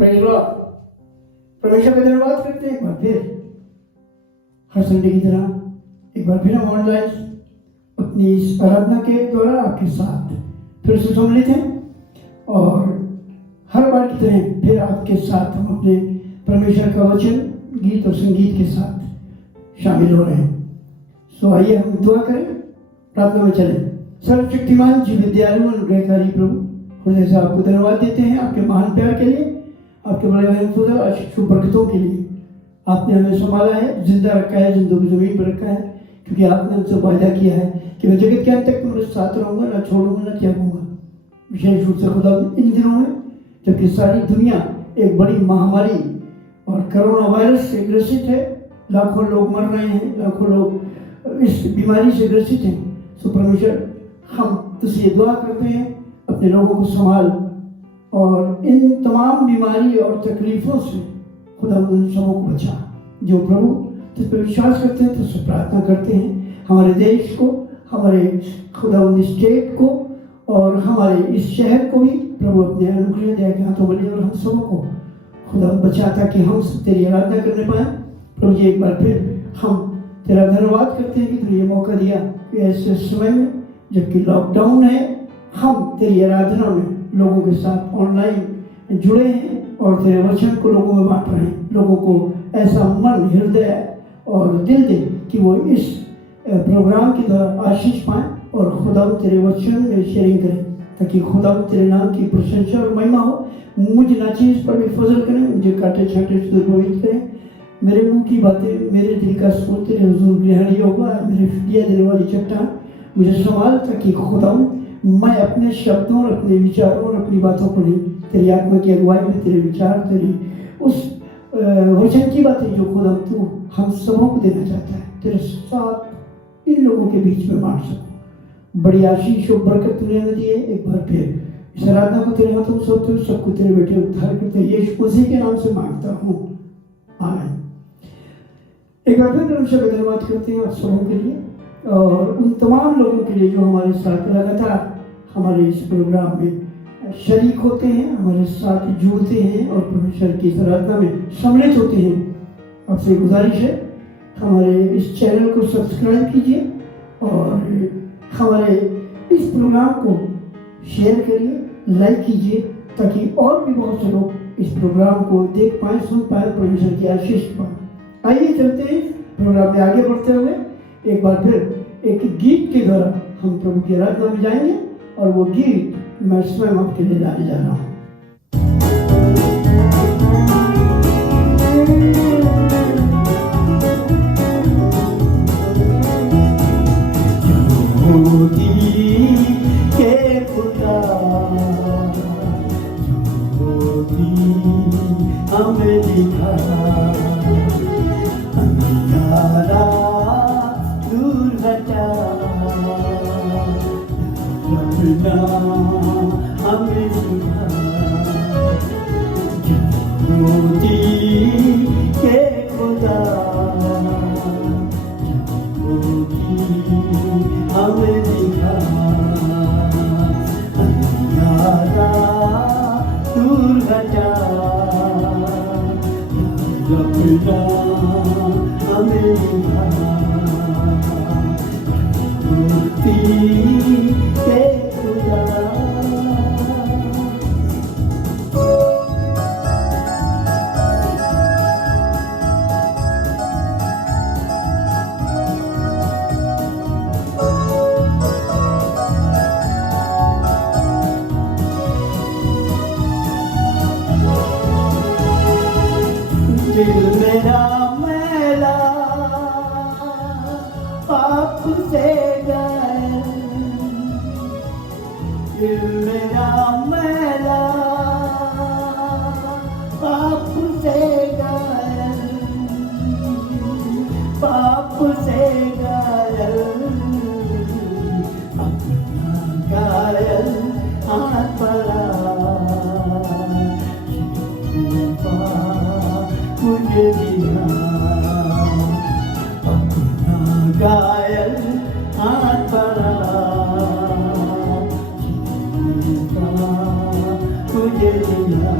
Praise Lord. परमेश्वर का धन्यवाद करते हैं एक बार फिर, हर संडे की तरह एक बार फिर हम ऑनलाइन अपनी इस आराधना के द्वारा आपके साथ फिर से सम्मिलित हैं और हर बार की तरह फिर आपके साथ हम अपने परमेश्वर का वचन गीत और संगीत के साथ शामिल हो रहे हैं। सो आइए हम दुआ करें, प्रार्थना में चलें। सर्वशक्तिमान जी विद्यालय अनुग्रहकारी प्रभु, हृदय से आपको धन्यवाद देते हैं आपके महान प्यार के लिए, आपके बड़े बहन आशीष बरकतों के लिए। आपने हमें संभाला है, जिंदा रखा है, जिंदों की जमीन पर रखा है, क्योंकि आपने हमसे वायदा किया है कि मैं जगत के अंत तक तुम्हारे साथ रहूंगा, ना छोड़ूंगा ना त्यागूंगा। विशेष रूप से खुदा इन दिनों में जबकि सारी दुनिया एक बड़ी महामारी और कोरोना वायरस से ग्रसित है, लाखों लोग मर रहे हैं, लाखों लोग इस बीमारी से ग्रसित हैं। सो परमेश्वर हम तुझसे ये दुआ करते हैं, अपने लोगों को संभाल और इन तमाम बीमारी और तकलीफों से खुदा उन सबों को बचा जो प्रभु तुझ पर विश्वास करते हैं, तुझसे प्रार्थना करते हैं। हमारे देश को, हमारे खुदा उन स्टेट को और हमारे इस शहर को भी प्रभु अपने अनुग्रह दया के हाथों में और हम सबों को खुदा बचा ताकि हम सब तेरी आराधना करने पाए। प्रभु जी एक बार फिर हम तेरा धन्यवाद करते हैं कि तूने ये मौका दिया कि ऐसे समय में जबकि लॉकडाउन है, हम तेरी आराधना में लोगों के साथ ऑनलाइन जुड़े हैं और तेरे वचन को लोगों में बांट रहे हैं। लोगों को ऐसा मन, हृदय और दिल दे कि वो इस प्रोग्राम की तरह आशीष पाएं और खुदा तेरे वचन में शेयरिंग करें ताकि खुदा तेरे नाम की प्रशंसा और महिमा हो। मुझ नाचीज पर भी फजल करें, मुझे काटे छाटे से दुर्भवित करें। मेरे मुंह की बातें, मेरे दिल का सोच तेरे हुजूर ग्रहणीय होगा। मेरे फिदिया देने वाली चट्टान मुझे संभाल ताकि खुदा मैं अपने शब्दों और अपने विचारों और अपनी बातों को नहीं, तेरी आत्मा की अगुवाई में तेरे विचार, तेरी उस वचन की बातें जो खुदा तू हम सबों को देना चाहता है, तेरे साथ इन लोगों के बीच में बांट सकूं। बड़ी आशीष और बरकत तूने हमें दी है। एक बार फिर इस आराधना को तेरे हाथों में सौंपते हुए सबको तेरे बेटे उद्धार करते यीशु मसीह के नाम से मांगता हूँ, आमीन। एक बार फिर परमेश्वर का धन्यवाद करते हैं आप सबों के लिए और उन तमाम लोगों के लिए जो हमारे साथ लगातार हमारे इस प्रोग्राम में शरीक होते हैं, हमारे साथ जुड़ते हैं और परमेश्वर की आराधना में सम्मिलित होते हैं। आपसे गुजारिश है हमारे इस चैनल को सब्सक्राइब कीजिए और हमारे इस प्रोग्राम को शेयर करिए, लाइक कीजिए ताकि और भी बहुत से लोग इस प्रोग्राम को देख पाए, सुन पाए, परमेश्वर की आशीष पाए। आइए चलते हैं प्रोग्राम में आगे बढ़ते हुए एक बार फिर एक गीत के द्वारा हम प्रभु की आराधना में जाएंगे और वो गीत मैं स्वयं आपके लिए गाने जा रहा हूँ। हमें दिखा अंधियारा दूर हटा, अपना हमें दिखा ज्योति के खुदा, ज्योति हमें दिखा अंधियारा दूर हटा, अपना हमें दिखा मूर्ति के खुदा। दिल मेरा मैला पाप से गए, दिल मेरा मैला पाप से गए, पाप से गए, अपना घायल हाथ पड़ा मुझे दिया, अपना घायल हाथ पड़ा मुझे दिया।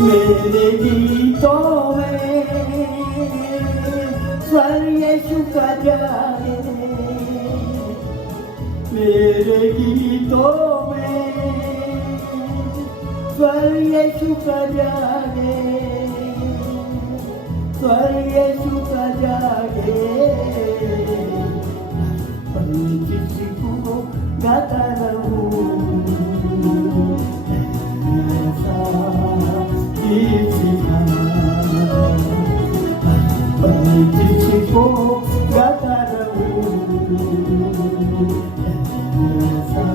मेरे गीतों में स्वर यीशु का जागे, मेरे गीतों में स्वर यीशु का जागे, स्वर यीशु का जागे। जिसको गाता रहूं ऐसा गीत सिखाना, जिसको गाता रहूं ऐसा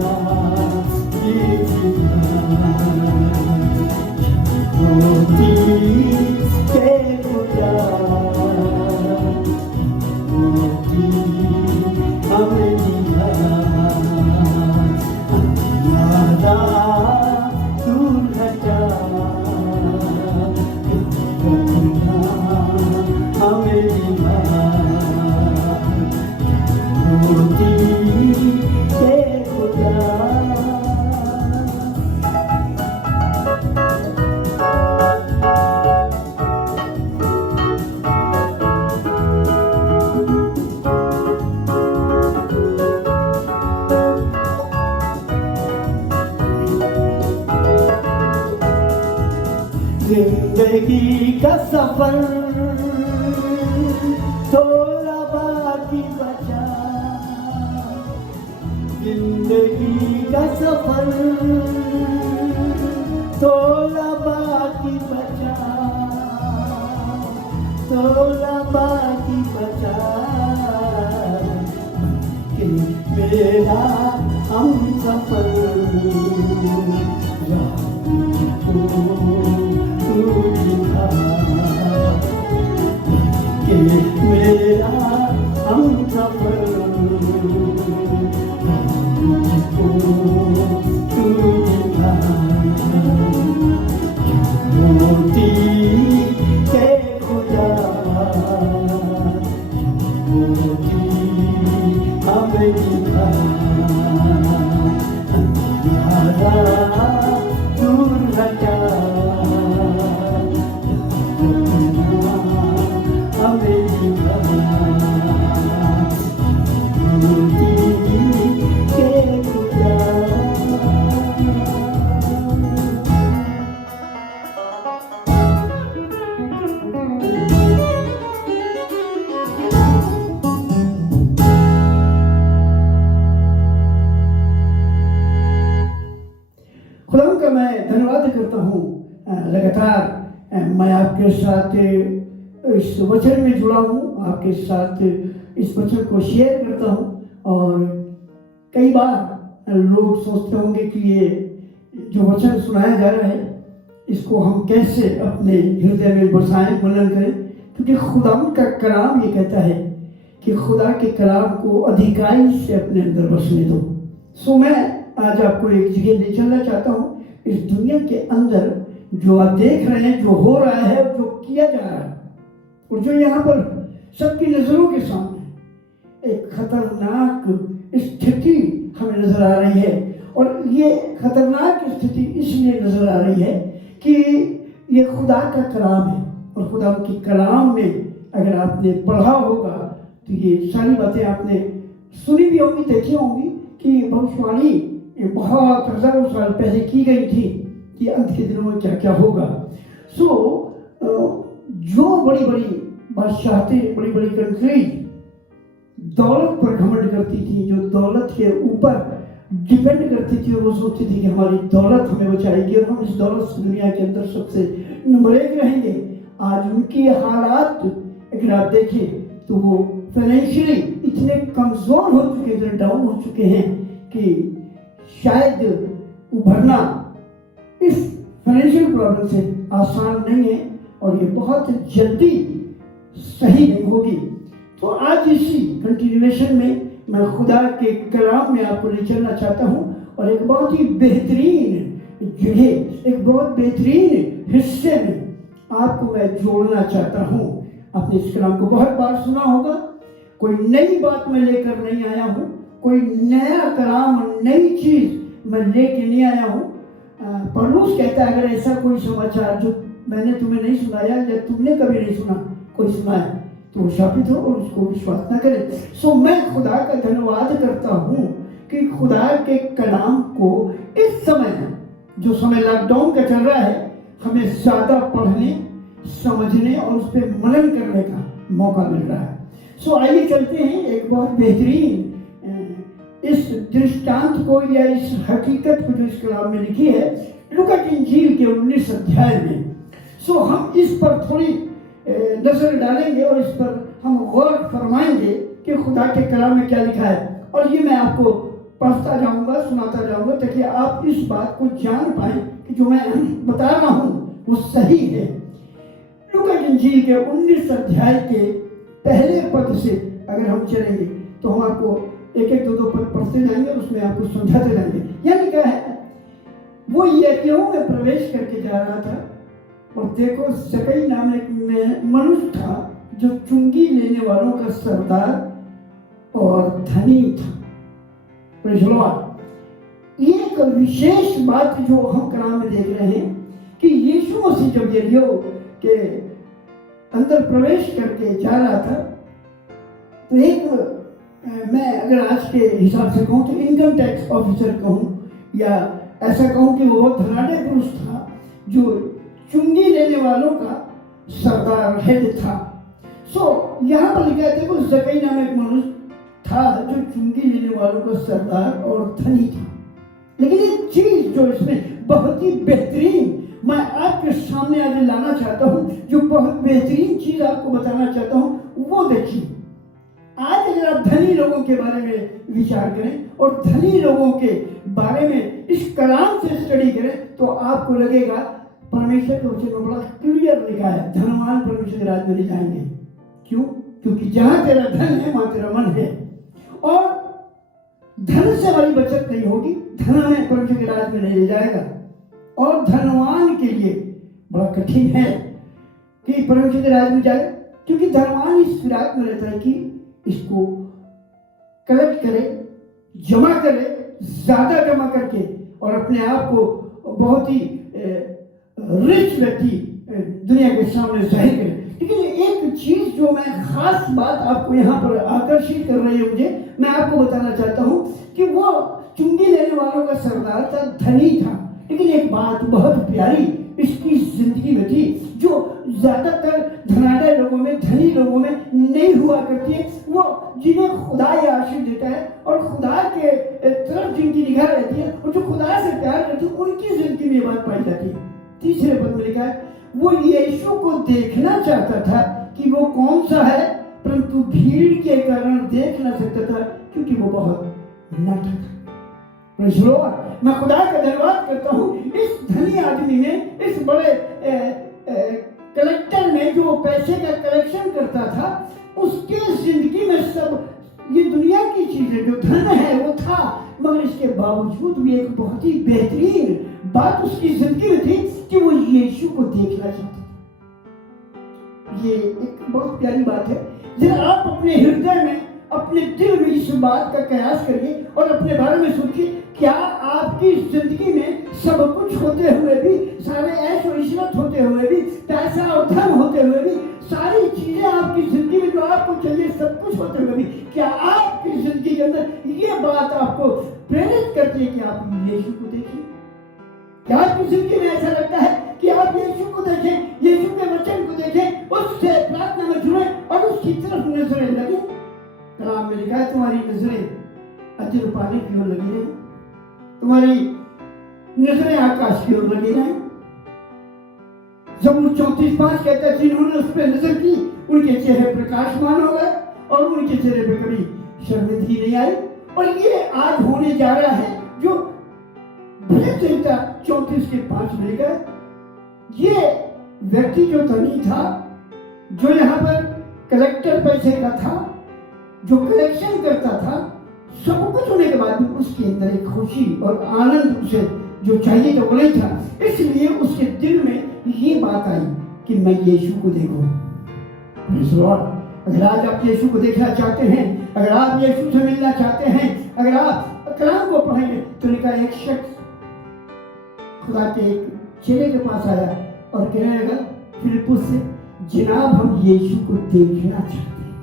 गीत सिखाना। मोती के गुजा मोती हमें दिया, यादा दूर हटा हमें दिया। मोती के गुजा जिंदगी का सफर थोड़ा बाकी बचा, जिंदगी का सफर थोड़ा बाकी बचा, थोड़ा बाकी बचा। कि मेरा हम सफर मेरा हम सफर मोती के खुदा मोती हमें दिखा, यारा दूर हटा हमें दिखा। मोती के खुदा खुदा का मैं धन्यवाद करता हूँ। लगातार मैं आपके साथ इस वचन में जुड़ा हूँ, आपके साथ इस वचन को शेयर करता हूँ। और कई बार लोग सोचते होंगे कि ये जो वचन सुनाया जा रहा है इसको हम कैसे अपने हृदय में बसाएं, मनन करें, क्योंकि खुदा का कलाम ये कहता है कि खुदा के कलाम को अधिकाई से अपने अंदर बसने दो। सो मैं आज आपको एक जगह ले चलना चाहता हूँ। इस दुनिया के अंदर जो आप देख रहे हैं, जो हो रहा है, जो किया जा रहा है, और जो यहाँ पर सबकी नजरों के सामने एक खतरनाक स्थिति हमें नजर आ रही है। और ये खतरनाक स्थिति इसलिए नजर आ रही है कि ये खुदा का कलाम है, और खुदा की कलाम में अगर आपने पढ़ा होगा तो ये सारी बातें आपने सुनी भी होंगी, देखी होंगी कि भविष्यवाणी बहुत हजारों साल पहले की गई थी कि अंत के दिनों में क्या क्या होगा। जो बड़ी बड़ी बादशाहतें, बड़ी बड़ी कंट्री दौलत पर घमंड करती थी, जो दौलत के ऊपर डिपेंड करती थी और वो सोचती थी कि हमारी दौलत हमें बचाएगी और हम इस दौलत से दुनिया के अंदर सबसे नंबर 1 रहेंगे, आज उनकी हालात अगर आप देखें तो वो फाइनेंशियली इतने कमजोर हो चुके, इतने डाउन हो चुके हैं कि शायद उभरना इस फाइनेंशियल प्रॉब्लम से आसान नहीं है और ये बहुत जल्दी सही नहीं होगी। तो आज इसी कंटिन्यूएशन में मैं खुदा के कलाम में आपको ले चलना चाहता हूँ और एक बहुत ही बेहतरीन जगह, एक बहुत बेहतरीन हिस्से में आपको मैं जोड़ना चाहता हूँ। आपने इस कलाम को बहुत बार सुना होगा, कोई नई बात मैं लेकर नहीं आया हूँ, कोई नया कलाम, नई चीज मैं लेके नहीं आया हूँ। पौलुस कहता है अगर ऐसा कोई समाचार जो मैंने तुम्हें नहीं सुनाया या तुमने कभी नहीं सुना, कोई सुनाया तो वो शापित हो और उसको विश्वास न करे। सो मैं खुदा का धन्यवाद करता हूँ कि खुदा के कलाम को इस समय, जो समय लॉकडाउन का चल रहा है, हमें ज्यादा पढ़ने, समझने और उस पर मनन करने का मौका मिल रहा है। सो आइए चलते हैं एक बहुत बेहतरीन इस दृष्टांत को या इस हकीकत को जो इस कलाम में लिखी है लूका की इंजील के 19 अध्याय में। सो हम इस पर थोड़ी नजर डालेंगे और इस पर हम गौर फरमाएंगे कि खुदा के कलाम में क्या लिखा है, और ये मैं आपको पढ़ता जाऊंगा, सुनाता जाऊंगा, ताकि आप इस बात को जान पाए कि जो मैं बता रहा हूँ वो सही है। लूका की इंजील के 19 अध्याय के पहले पद से अगर हम चलेंगे तो हम आपको एक एक दो पद पढ़ते जाएंगे और उसमें आपको समझाते जाएंगे। यानी क्या है, वो यरीहो में प्रवेश करके जा रहा था और देखो सकई नाम एक मनुष्य था जो चुंगी लेने वालों का सरदार और धनी था। एक विशेष बात जो हम कलाम में देख रहे हैं कि यीशु मसीह जब यरीहो के अंदर प्रवेश करके जा रहा था तो एक मैं अगर आज के हिसाब से कहूँ तो इनकम टैक्स ऑफिसर कहूँ या ऐसा कहूँ कि वो बहुत धनाढ़ पुरुष था जो चुंगी लेने वालों का सरदार हेड था। सो यहाँ पर लिखा है देखो जकई नाम एक मनुष्य था जो चुंगी लेने वालों का सरदार और धनी था। लेकिन एक चीज जो इसमें बहुत ही बेहतरीन मैं आपके सामने आज लाना चाहता हूँ, जो बहुत बेहतरीन चीज आपको बताना चाहता हूँ, वो देखिए। आज अगर आप धनी लोगों के बारे में विचार करें और धनी लोगों के बारे में इस कलाम से स्टडी करें तो आपको लगेगा परमेश्वर के वचन में बड़ा क्लियर लिखा है, धनवान परमेश्वर के राज्य में नहीं जाएंगे। क्यों? क्योंकि जहां तेरा धन है वहां तेरा मन है, और धन से हमारी बचत नहीं होगी, धन हमें परमेश्वर के राज्य में नहीं ले जाएगा। और धनवान के लिए बड़ा कठिन है कि परमेश्वर के राज्य में जाए, क्योंकि धनवान इस फिराक में रहता है कि इसको कलेक्ट करे, जमा करे, ज्यादा जमा करके और अपने आप को बहुत ही रिच व्यक्ति दुनिया के सामने जाहिर करे। लेकिन एक चीज जो मैं खास बात आपको यहाँ पर आकर्षित कर रही है मुझे, मैं आपको बताना चाहता हूँ कि वो चुंगी लेने वालों का सरदार था, धनी था। लेकिन एक बात बहुत प्यारी इसकी जिंदगी में थी जो ज्यादातर धनाढ़ लोगों में, धनी लोगों में नहीं हुआ करती है। वो जिन्हें खुदा ये आशीष देता है और खुदा के तरफ जिनकी निगाह रहती है और जो खुदा से प्यार करती है, उनकी जिंदगी में ये बात पाई जाती है। तीसरे पद में लिखा है वो यीशु को देखना चाहता था कि वो कौन सा है, परंतु भीड़ के कारण देख ना सकता था क्योंकि वो बहुत नट था। मैं खुदा का धन्यवाद करता हूँ इस धनी आदमी में, इस बड़े कलेक्टर में जो पैसे का कलेक्शन करता था, उसके जिंदगी में सब ये दुनिया की चीजें जो धन है वो था, मगर इसके बावजूद भी एक बहुत ही बेहतरीन बात उसकी जिंदगी में थी कि वो यीशु को देखना चाहता था। ये एक बहुत प्यारी बात है। जब आप अपने हृदय में, अपने दिल में इस बात का कयास करिए और अपने बारे में सोचिए, क्या आपकी जिंदगी में सब कुछ होते हुए भी, सारे ऐश और इशरत होते हुए भी, पैसा और धन होते हुए भी, सारी चीजें आपकी जिंदगी में जो आपको चाहिए सब कुछ होते हुए भी, क्या आपकी जिंदगी के अंदर ये बात आपको प्रेरित करती है कि आप यीशु को देखिए? क्या आपकी जिंदगी में ऐसा लगता है कि आप यीशु को देखें, यीशु के वचन को देखें, उससे प्रार्थना में जुड़े और उसकी तरफ नजरें लगे? कलाम में लिखा है तुम्हारी नजरें अजर पानी की ओर लगी रही, तुम्हारी नजरें आकाश की ओर लगी रही। जब 34:5 कहता है जिन्होंने उस पर नजर की उनके चेहरे प्रकाशमान हो गए और उनके चेहरे पे कभी शर्मिंदगी नहीं आई। और ये आज होने जा रहा है जो भले चिंता 34:5 में लिखा है। ये व्यक्ति जो धनी था, जो यहाँ पर कलेक्टर पैसे का था, जो कलेक्शन करता था, सब कुछ होने के बाद भी उसके अंदर एक खुशी और आनंद उसे जो चाहिए तो वो नहीं था। इसलिए उसके दिल में ये बात आई कि मैं यीशु को देखूं। अगर आज आप यीशु को देखना चाहते हैं, अगर आप यीशु से मिलना चाहते हैं, अगर आप कलाम को पढ़ेंगे तो लिखा एक शख्स खुदा के एक चेले के पास आया और कहने लगा फिलिप्पुस से, जनाब हम यीशु को देखना चाहते हैं।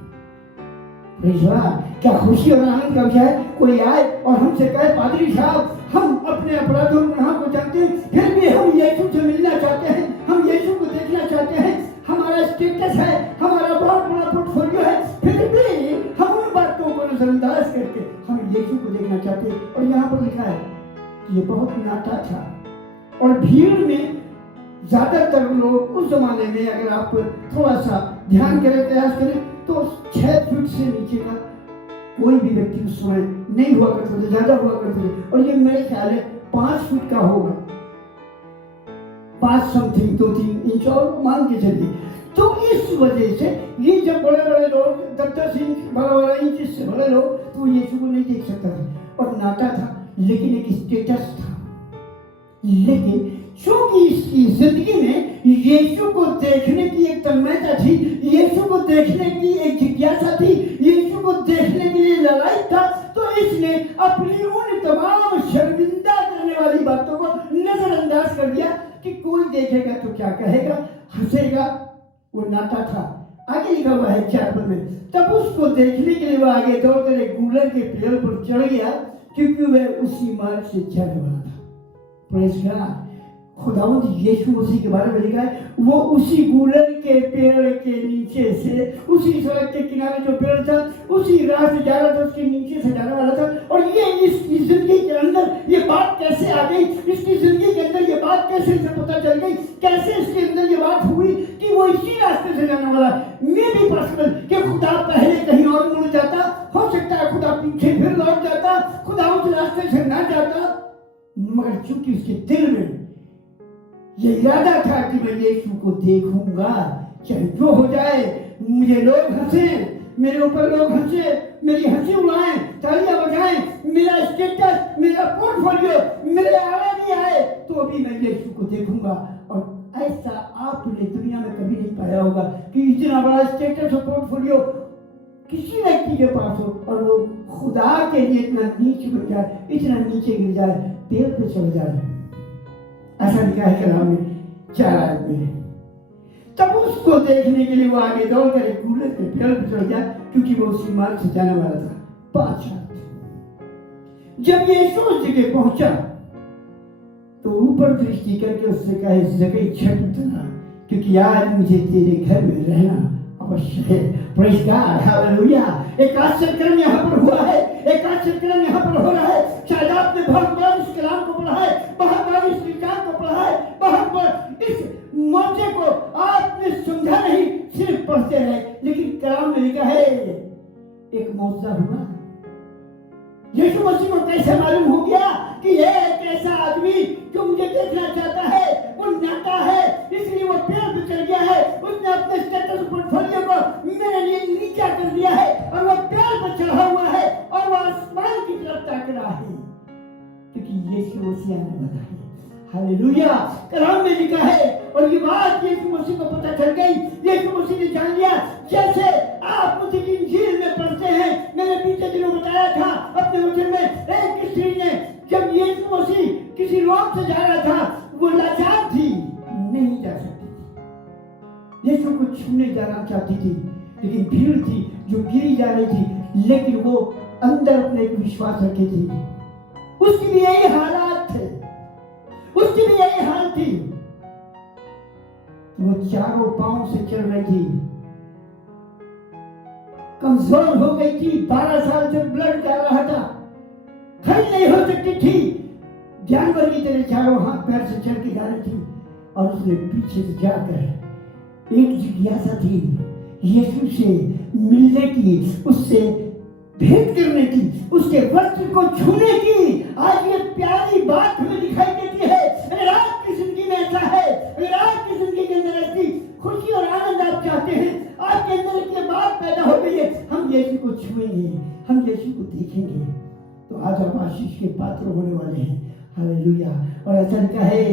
Praise God. क्या खुशी और आनंद का विषय है। कोई आए और हमसे कहे, पादरी साहब हम अपने अपराधों गुनाहों को जानते हैं, फिर भी हम यीशु से मिलना चाहते हैं, हम यीशु को देखना चाहते हैं, हमारा स्टेटस है, हमारा बहुत बड़ा पोर्टफोलियो है, फिर भी हम उन बातों को नजरअंदाज करके हम यीशु को देखना चाहते हैं। और यहाँ पर लिखा है कि ये बहुत नाटा था और भीड़ में ज्यादातर लोग उस जमाने में, अगर आप थोड़ा सा ध्यान करें, प्रयास करें, तो 6 फीट से नीचे का कोई भी व्यक्ति उस समय नहीं हुआ करते थे, ज्यादा हुआ करते थे। और ये मेरे ख्याल है 5 फीट का होगा, 5 समथिंग 2-3 इंच और मान के चलिए। तो इस वजह से ये जब बड़े बड़े लोग 10-10 इंच 12-12 इंच से बड़े लोग, तो यीशु को नहीं देख सकता था और नाटा था, लेकिन एक स्टेटस था। लेकिन क्योंकि इसकी जिंदगी में यीशु को देखने की एक तन्मयता थी, यीशु को देखने की एक जिज्ञासा थी, यीशु को देखने के लिए लड़ाई था, तो इसने अपनी उन तमाम शर्मिंदा करने वाली बातों को नजरअंदाज कर दिया कि कोई देखेगा तो क्या कहेगा, हंसेगा। वो नाटा था। आगे लिखा हुआ है 4 पद में, तब उसको देखने के लिए वो आगे दौड़कर एक गूलर के पेड़ पर चढ़ गया, क्योंकि वह उसी मार्ग से जाने वाला था। Praise God. खुदावंद यीशु मसीह के बारे में लिखा है, वो उसी गूलर के पेड़ के नीचे से, उसी सड़क के किनारे जो पेड़ था, उसी राह से जा रहा था, उसके नीचे से जाने वाला था। और ये इसकी जिंदगी के अंदर ये बात कैसे आ गई, इसकी जिंदगी के अंदर ये बात कैसे इसे पता चल गई, कैसे इसके अंदर ये बात हुई कि वो इसी रास्ते से जाने वाला। मे भी पॉसिबल कि खुदा पहले कहीं और मुड़ जाता, हो सकता है खुदा पीछे फिर लौट जाता, खुदा उस रास्ते से ना जाता, मगर चूंकि उसके दिल में ये इरादा था कि मैं यीशु को देखूंगा, चाहे जो हो जाए, मुझे लोग हंसे, मेरे ऊपर लोग हंसे, मेरी हंसी उड़ाएं, तालियां बजाएं, मेरा स्टेटस, मेरा पोर्टफोलियो मेरे आगे भी आए, तो भी मैं यीशु को देखूंगा। और ऐसा आपने दुनिया में कभी नहीं पाया होगा कि इतना बड़ा स्टेटस और पोर्टफोलियो किसी व्यक्ति के पास हो और वो खुदा के लिए इतना नीच बन जाए, इतना नीचे गिर जाए, पेड़ पे चढ़ जाए। ऐसा लिखा है कलाम में 4 आयत में। तब उसको देखने के लिए वो आगे दौड़कर एक गूलर के पेड़ पर चढ़ गया, क्योंकि वो उसी मार्ग से जाने वाला था। 5 आयत। जब यीशु उस जगह पहुंचा तो ऊपर दृष्टि करके उससे कहा, इस जगह छठ उतना, क्योंकि आज मुझे तेरे घर में रहना अवश्य है। Praise God, hallelujah. एक आश्चर्यक्रम यहाँ पर हुआ है, एक आश्चर्यक्रम यहाँ पर हो रहा है। शायद आपने बहुत बार इस कलाम को पढ़ा है, बहुत बार इस विचार को पढ़ा है, बहुत बार इस मौजे को आपने समझा नहीं, सिर्फ पढ़ते रहे। लेकिन कलाम में लिखा है एक मौजा हुआ। यीशु मसीह को कैसे मालूम हो गया कि ये एक ऐसा आदमी जो मुझे देखना चाहता है, वो नाटा है, इसलिए वो पेड़ पे चढ़ गया है, उसने अपने स्टेटस पोर्टफोलियो को मेरे लिए नीचा कर दिया है और वो पेड़ पर चढ़ा हुआ है और वो आसमान की तरफ ताक रहा है, क्योंकि यीशु मसीह आने वाला है। हालेलुया। कलाम में लिखा है और ये बात यीशु मसीह को पता चल गई। यीशु मसीह ने जान लिया, जैसे आप मुझे इंजील में पढ़ते हैं, मैंने बीते दिनों बताया था अपने वचन में, एक स्त्री ने जब यीशु मसीह किसी रोग से जा रहा था, वो लाचार थी, नहीं जा सकती थी, यीशु को छूने जाना चाहती थी, लेकिन भीड़ थी जो गिरी जा रही थी, लेकिन वो अंदर अपने एक विश्वास रखी थी। उसकी भी यही हालात थे, उसकी भी यही हाल थी। वो चारों पांव से चल रही थी, कमजोर हो गई थी, 12 साल से ब्लड जा रहा था, खड़ी नहीं हो सकती थी, जानवर की तरह चारों हाथ पैर से चल के जा रही थी। और उसने पीछे से जाकर एक जिज्ञासा थी यीशु से मिलने की, उससे भेंट करने की, उसके वस्त्र को छूने की। आज ये प्यारी बात हमें दिखाई देती है। अगर आपकी जिंदगी में ऐसा है, अगर आपकी जिंदगी के अंदर ऐसी खुशी और आनंद आप चाहते हैं, आपके अंदर ये बात पैदा हो गई है, हम यीशु को छुएंगे, हम यीशु को देखेंगे, तो आज आप आशीष के पात्र होने वाले हैं। हालेलुया। और ऐसा लिखा है,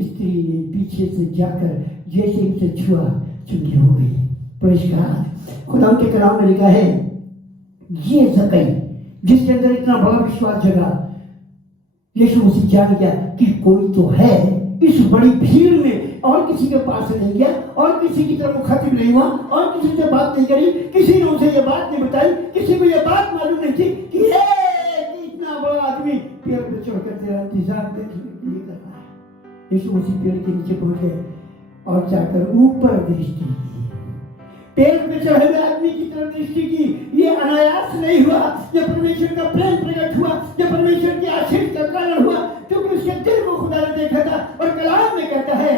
स्त्री ने पीछे से जाकर जैसे उसे छुआ, चंगी हो गई। Praise God. खुदा के कलाम में लिखा है, ये ज़कई जिसके अंदर इतना बड़ा विश्वास जगा, यीशु मसीह जान गया कि कोई तो है, इस बड़ी भीड़ में और किसी के पास नहीं गया, और किसी की तरफ मुखातिब नहीं हुआ, और किसी से बात नहीं करी, किसी ने उसे ये बात नहीं बताई, किसी को ये बात मालूम नहीं थी कि इतना बड़ा आदमी पेड़ पर चढ़कर तेरा इंतजार देखने के लिए कर रहा है। यीशु मसीह पेड़ के नीचे पहुंच गए और जाकर ऊपर दृष्टि की। पेड़ पे चढ़े हुए आदमी की तरफ दृष्टि की। ये अनायास नहीं हुआ, ये परमेश्वर का प्रेम प्रकट हुआ, ये परमेश्वर की आशीष का कारण हुआ, क्योंकि उसके दिल को खुदा ने देखा था। और कलाम में कहता है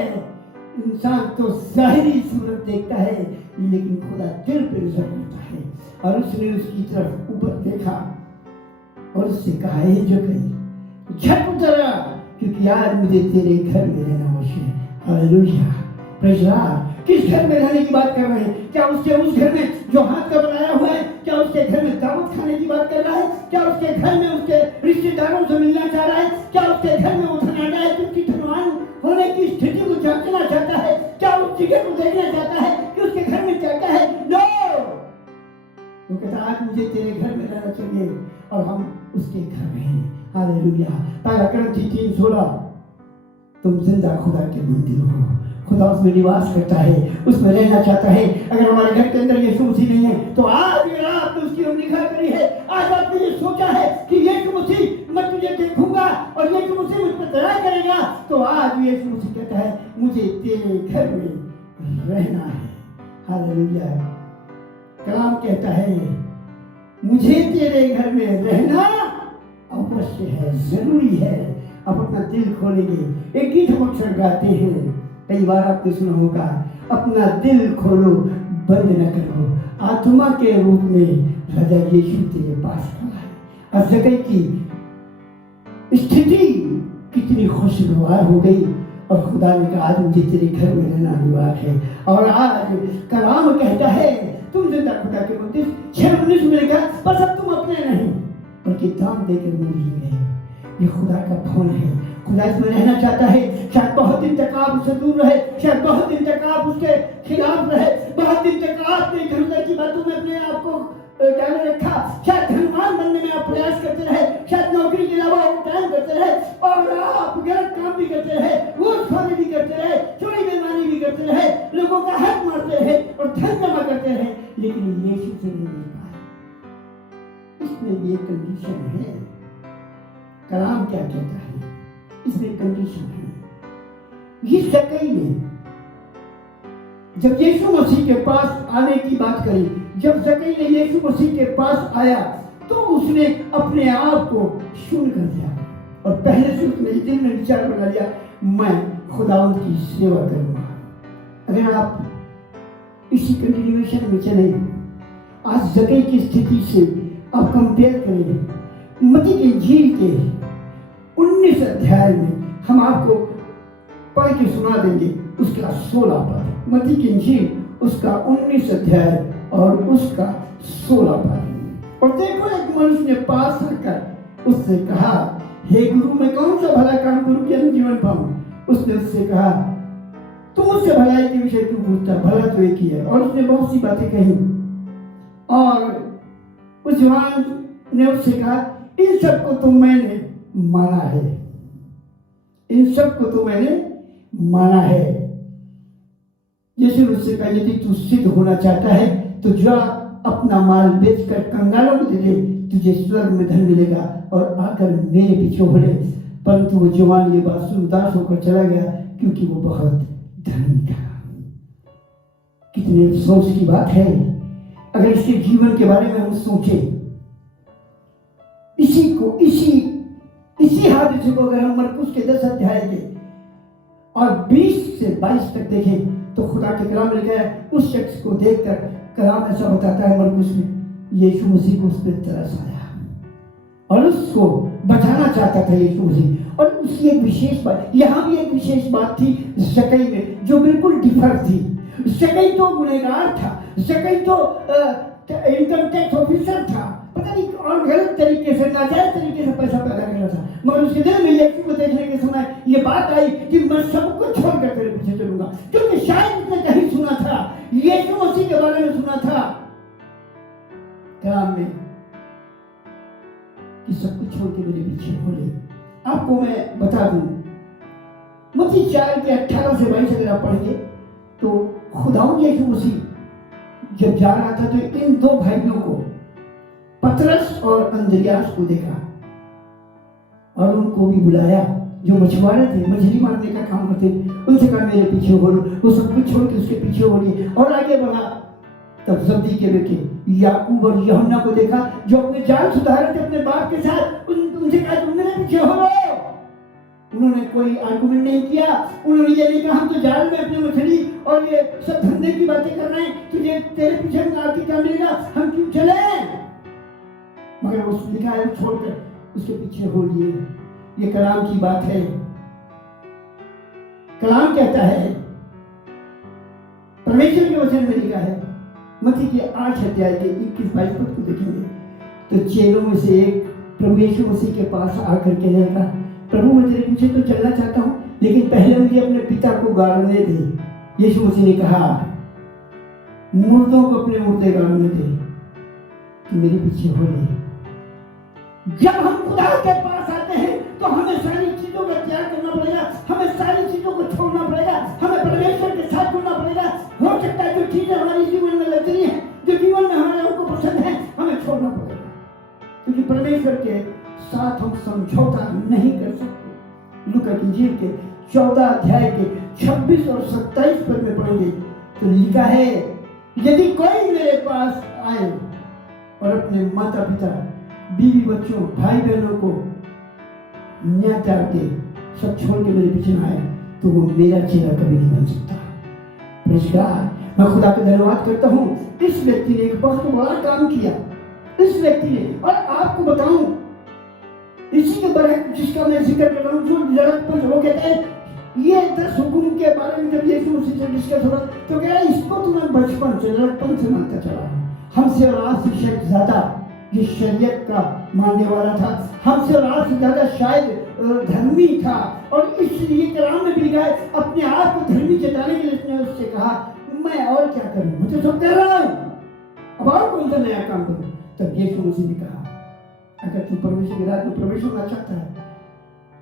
इंसान तो जाहिरी सूरत देखता है, लेकिन खुदा दिल पे नजर करता है। और उसने उसकी तरफ ऊपर देखा और उससे कहा, हे जक्कई झट उतरा, क्योंकि आज मुझे तेरे घर में रहना आवश्यक है। Hallelujah, praise God. किस घर में रहने की बात कर रहे हैं? क्या उसके उस घर में जो हाथ का बनाया हुआ है? क्या उसके घर में दावत खाने की बात कर रहा है? क्या उसके घर में उसके रिश्तेदारों से मिलना चाह रहा है? क्या उसके घर में उठना है कि उसकी धनवान होने की स्थिति को जांचना चाहता है? क्या उस जगह को देखना चाहता है कि उसके घर में क्या क्या है? नो, वो कहता आज मुझे तेरे घर में रहना चाहिए, और हम उसके घर में हैं। हालेलुया। पहला कुरिन्थी 3:16, तुम जिंदा खुदा के मंदिर हो, खुदा उसमें निवास करता है, उसमें रहना चाहता है। अगर हमारे घर के अंदर यीशु मसीह नहीं है तो आज अगर आपने उसकी अनदेखा करी है, आज आपने ये सोचा है कि यीशु मसीह मैं तुझे देखूंगा और यीशु मसीह मुझ पर दया करेगा, तो आज यीशु मसीह कहता है मुझे तेरे घर में रहना है। हालेलुया। कलाम कहता है मुझे तेरे घर में रहना अवश्य है, जरूरी है। आप अपना दिल खोलेंगे। एक गीत हम अक्सर गाते हैं, कई बार आपने सुना होगा, अपना दिल खोलो बंद न करो, आत्मा के रूप में राजा यीशु तेरे पास खड़ा है। और जगह की स्थिति कितनी खुशगवार हो गई, और खुदा ने कहा आज मुझे तेरे घर में रहना अनिवार्य है। और आज कलाम कहता है तुम जिंदा खुदा के मंदिर 6:19 में लिखा, बस अब तुम अपने नहीं बल्कि दाम देकर मुझे लिए हो। ये खुदा का फोन है, खुदा इसमें रहना चाहता है। शायद बहुत दिन तक आप उससे दूर रहे, शायद बहुत दिन तक आप उसके खिलाफ रहे, बहुत दिन तक आपने इधर उधर की बातों में अपने आप को डाले रखा, शायद धनवान बनने में आप प्रयास करते रहे, शायद नौकरी के अलावा टाइम करते रहे, और आप गलत काम भी करते रहे, घूस खाने भी करते रहे, चोरी बेईमानी भी करते रहे, लोगों का हक मारते रहे और धन जमा करते रहे, लेकिन यीशु से नहीं मिल पाए। इसमें भी एक कंडीशन है। कलाम क्या कहता है? इसमें कंडीशन है। ये जक्कई ने जब यीशु मसीह के पास आने की बात करी, जब जक्कई ने यीशु मसीह के पास आया, तो उसने अपने आप को शून्य कर दिया, और पहले से उसने दिल में विचार बना लिया मैं खुदावंद की सेवा करूंगा। अगर आप इसी कंटिन्यूएशन में चले, आज जक्कई की स्थिति से आप कंपेयर करें, मत्ती की इंजील के 19 अध्याय में हम आपको पढ़ के सुना देंगे उसका 16 पद। मत्ती की इंजील उसका 19 अध्याय और उसका 16 पद। और देखो एक मनुष्य ने पास आकर उससे कहा, हे गुरु मैं कौन सा भला काम करूं कि जीवन पाऊं? उसने उससे कहा, तुम उससे भलाई के विषय क्यों पूछता? भला तो एक ही है। और उसने बहुत सी बातें कही, और उस जवान ने उससे कहा, इन सबको तो मैंने माना है, इन सबको तो मैंने माना है। यीशु उससे कहा, यदि तू सिद्ध होना चाहता है तो जा अपना माल बेचकर कंगालों को दे दे, तुझे स्वर्ग में धन मिलेगा, और आकर मेरे पीछे हो ले। परंतु वो जवान ये बात सुन उदास होकर चला गया, क्योंकि वो बहुत धनी था। कितने अफसोस की बात है अगर इसके जीवन के बारे में हम सोचें। इसी हादसे को अगर हम मरकुस के 10 अध्याय के और 20 से 22 तक देखें, तो खुदा के कलाम में लिखा है, उस शख्स को देखकर कलाम ऐसा बताता है मरकुस में, यीशु मसीह को उस पर तरस आया और उसको बचाना चाहता था यीशु मसीह। और उसकी एक विशेष बात, यहाँ भी एक विशेष बात थी जक्कई में, जो बिल्कुल डिफर थी। जक्कई तो गुनहगार था, जक्कई तो इनकम टैक्स ऑफिसर था, पता नहीं और गलत तरीके से, नाजायज तरीके से पैसा पैदा कर रहा था, मगर उसके दिल में यीशु को देखने के समय ये बात आई कि मैं सब कुछ छोड़कर तेरे पीछे चलूंगा। क्योंकि शायद उसने कहीं सुना था, यीशु मसीह के बारे में सुना था कलाम में कि सब कुछ छोड़ के मेरे पीछे हो ले। आपको मैं बता दूं, मत्ती 4 के 18 से 22 अगर आप पढ़ेंगे तो खुदावंद यीशु मसीह जब जा रहा था तो इन दो भाइयों को, पतरस और अंद्रियास को देखा और उनको भी बुलाया, जो मछुआरे थे, मछली मारने का काम करते, उनसे कहा मेरे पीछे हो लो। वो सब कुछ छोड़ के उसके पीछे हो लिए और आगे बढ़ा। तब जब्दी के बेटे याकूब और यूहन्ना को देखा जो अपने जाल सुधार थे अपने बाप के साथ। उनसे कहा तुम मेरे पीछे हो लो। उन्होंने कोई आर्गुमेंट नहीं किया। उन्होंने ये नहीं कहा हम तो जाल में अपने मछली और ये सब धंधे की बातें कर रहे हैं, तुझे तेरे पीछे आके क्या मिलेगा, हम क्यों चले। मगर उसने लिखा है छोड़कर उसके पीछे हो लिए। ये कलाम की बात है। कलाम कहता है, परमेश्वर के वचन में लिखा है, मत्ती के 8 अध्याय के 21-22 पद को देखेंगे तो चेलों में से एक प्रभु यीशु मसीह के पास आकर कहने लगा, प्रभु मैं तेरे पीछे तो चलना चाहता हूं, लेकिन पहले मुझे अपने पिता को गाड़ने दे। यीशु मसीह ने कहा, मुर्दों को अपने मुर्दे गाड़ने दे, तो मेरे पीछे हो ले। जब हम खुदा के पास आते हैं तो हमें सारी चीजों का त्याग करना पड़ेगा, हमें सारी चीजों को छोड़ना पड़ेगा, हमें परमेश्वर के साथ जुड़ना पड़ेगा। हो सकता है जो चीजें हमारी जीवन में लग रही है, जो जीवन में हमारे को पसंद है, हमें छोड़ना पड़ेगा, क्योंकि परमेश्वर के साथ हम समझौता नहीं कर सकते। लूका की इंजील के 14 अध्याय के 26 और 27 पद में पढ़ेंगे तो लिखा है, यदि कोई मेरे पास आए और अपने माता पिता, बीवी बच्चों, भाई बहनों को न्याय त्याग के सब छोड़ के मेरे पीछे आए तो वो मेरा चेला कभी नहीं बन सकता। मैं खुदा का धन्यवाद करता हूँ, इस व्यक्ति ने एक बहुत बड़ा काम किया। इस व्यक्ति ने, और आपको बताऊं, इसी के बारे में जिसका मैं जिक्र कर रहा हूँ, जो लड़कपन हो कहते हैं, ये 10 हुक्म के बारे में जब यीशु मसीह से डिस्कस हो तो कह रहा है इसको तो मैं बचपन से, लड़कपन से मानता चला हूँ। हमसे और आपसे शायद ज्यादा ये शरीयत का मानने वाला था, हमसे और आपसे ज्यादा शायद धर्मी था। और इसलिए कलाम में भी लिखा है, अपने आप को धर्मी जताने के लिए उसने उससे कहा, मैं और क्या करूं, मुझे सब कर रहा हूं, अब और कौन सा नया काम करूं। तब यीशु मसीह ने कहा, अगर तू परमेश्वर के राज्य में प्रवेश होना चाहता है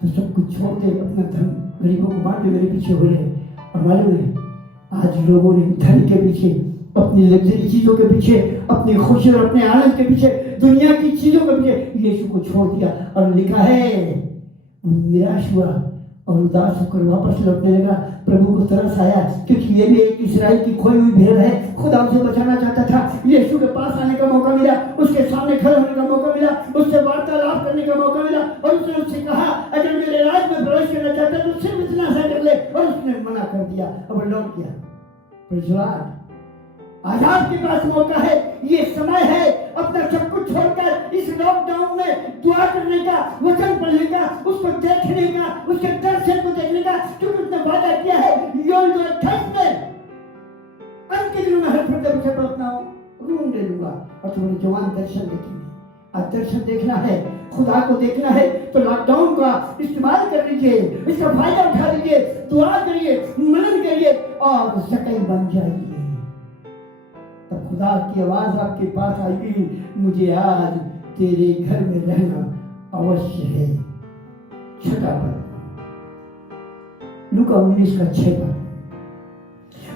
तो सब कुछ छोड़ दे, अपना धन गरीबों को बांट दे, मेरे पीछे हो रहे। और मालूम है आज लोगों ने धन के पीछे, अपनी लग्जरी चीजों के पीछे, अपनी खुशी और अपने आनंद के पीछे, दुनिया की चीजों के पीछे यीशु को छोड़ दिया। और लिखा है निराश हुआ और उदास होकर वापस लौटने लगा। प्रभु को तरस आया, क्योंकि ये भी एक इस्राएल की खोई हुई भेड़ है, खुदा उसे बचाना चाहता था। यीशु के पास आने का मौका मिला, उसके सामने खड़े होने का मौका मिला, उससे वार्तालाप करने का मौका मिला और उसने उससे कहा, अगर मेरे राज में प्रवेश करना चाहता है तो सिर्फ इतना सा कर ले। और उसने मना कर दिया और लौट गया। आज आपके पास मौका है, ये समय है अपना सब कुछ छोड़कर इस लॉकडाउन में दुआ करने का, वचन पढ़ने का, उसको देखने का, उसके दर्शन को देखने का, क्योंकि उसने वादा किया है योल 28 में अंत के दिनों में हर फर्द बच्चे को अपना रूम दे दूंगा और तुम्हारे जवान दर्शन देखेंगे। आज दर्शन देखना है, खुदा को देखना है तो लॉकडाउन का इस्तेमाल कर लीजिए, इसका फायदा उठा लीजिए, दुआ करिए, मनन करिए और सकई बन जाइए। तब खुदा की आवाज आपके पास आएगी, मुझे आज तेरे घर में रहना अवश्य है। 6 पद, लूका 19 का 6 पद,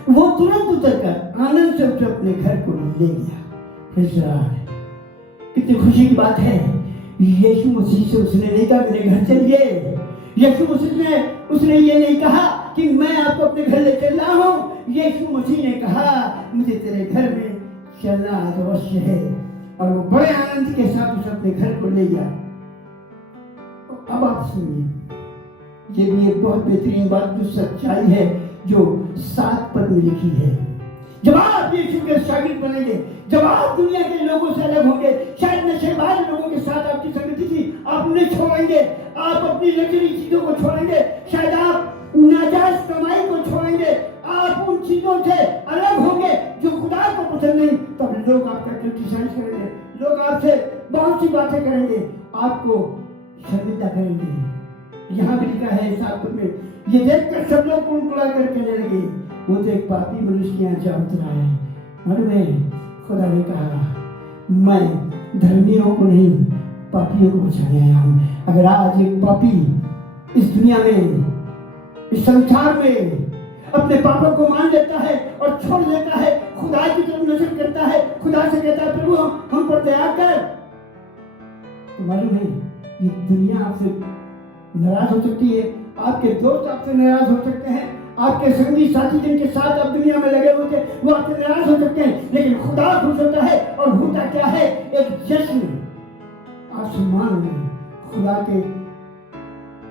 वो तुरंत उतरकर आनंद से उसे अपने घर को ले गया। कितनी खुशी की बात है। यीशु मसीह से उसने नहीं कहा मेरे घर चलिए, यीशु मसीह ने उसने ये नहीं कहा कि मैं आपको अपने घर ले चल रहा हूं। यीशु मसीह ने कहा मुझे तेरे घर में चलना अवश्य है। और वो बड़े आनंद के साथ उसे अपने घर को ले गया। अब आप सुनिए, ये भी एक बहुत बेहतरीन बात जो सच्चाई है, जो 7 पद में लिखी है। जब आप यीशु के शागिर्द बनेंगे, जब आप दुनिया के लोगों से अलग होंगे, शायद नशेबाज लोगों के साथ आपकी संगति थी, आप उन्हें छोड़ेंगे, आप अपनी लग्जरी चीजों को छोड़ेंगे, शायद आप नाजायज कमाई को छोड़ेंगे, आप उन चीजों से अलग होंगे जो खुदा को पसंद नहीं। तब लोग आपका क्रिटिसाइज करेंगे, लोग आपसे बहुत सी बातें करेंगे, आपको शर्मिंदा करेंगे। यहाँ भी लिखा है 7 पद में, ये देखकर सब लोग कुड़कुड़ा कर कहने लगे, वो तो एक पापी मनुष्य के यहाँ जा उतरा है। मालूम है खुदा ने कहा मैं धर्मियों को नहीं पापियों को बचाने आया हूँ। अगर आज एक पापी इस दुनिया में इस संसार में अपने पापों को मान लेता है और छोड़ देता है, खुदा की तरफ नजर करता है, खुदा से कहता है प्रभु हम पर दया कर। तो मालूम है ये दुनिया आपसे नाराज हो सकती है, आपके दोस्त आपसे नाराज हो सकते हैं, आपके संगी साथी जिनके साथ आप दुनिया में लगे हुए थे वो आपसे नाराज हो सकते हैं, लेकिन खुदा खुश होता है। और होता क्या है, एक जश्न आसमान में खुदा के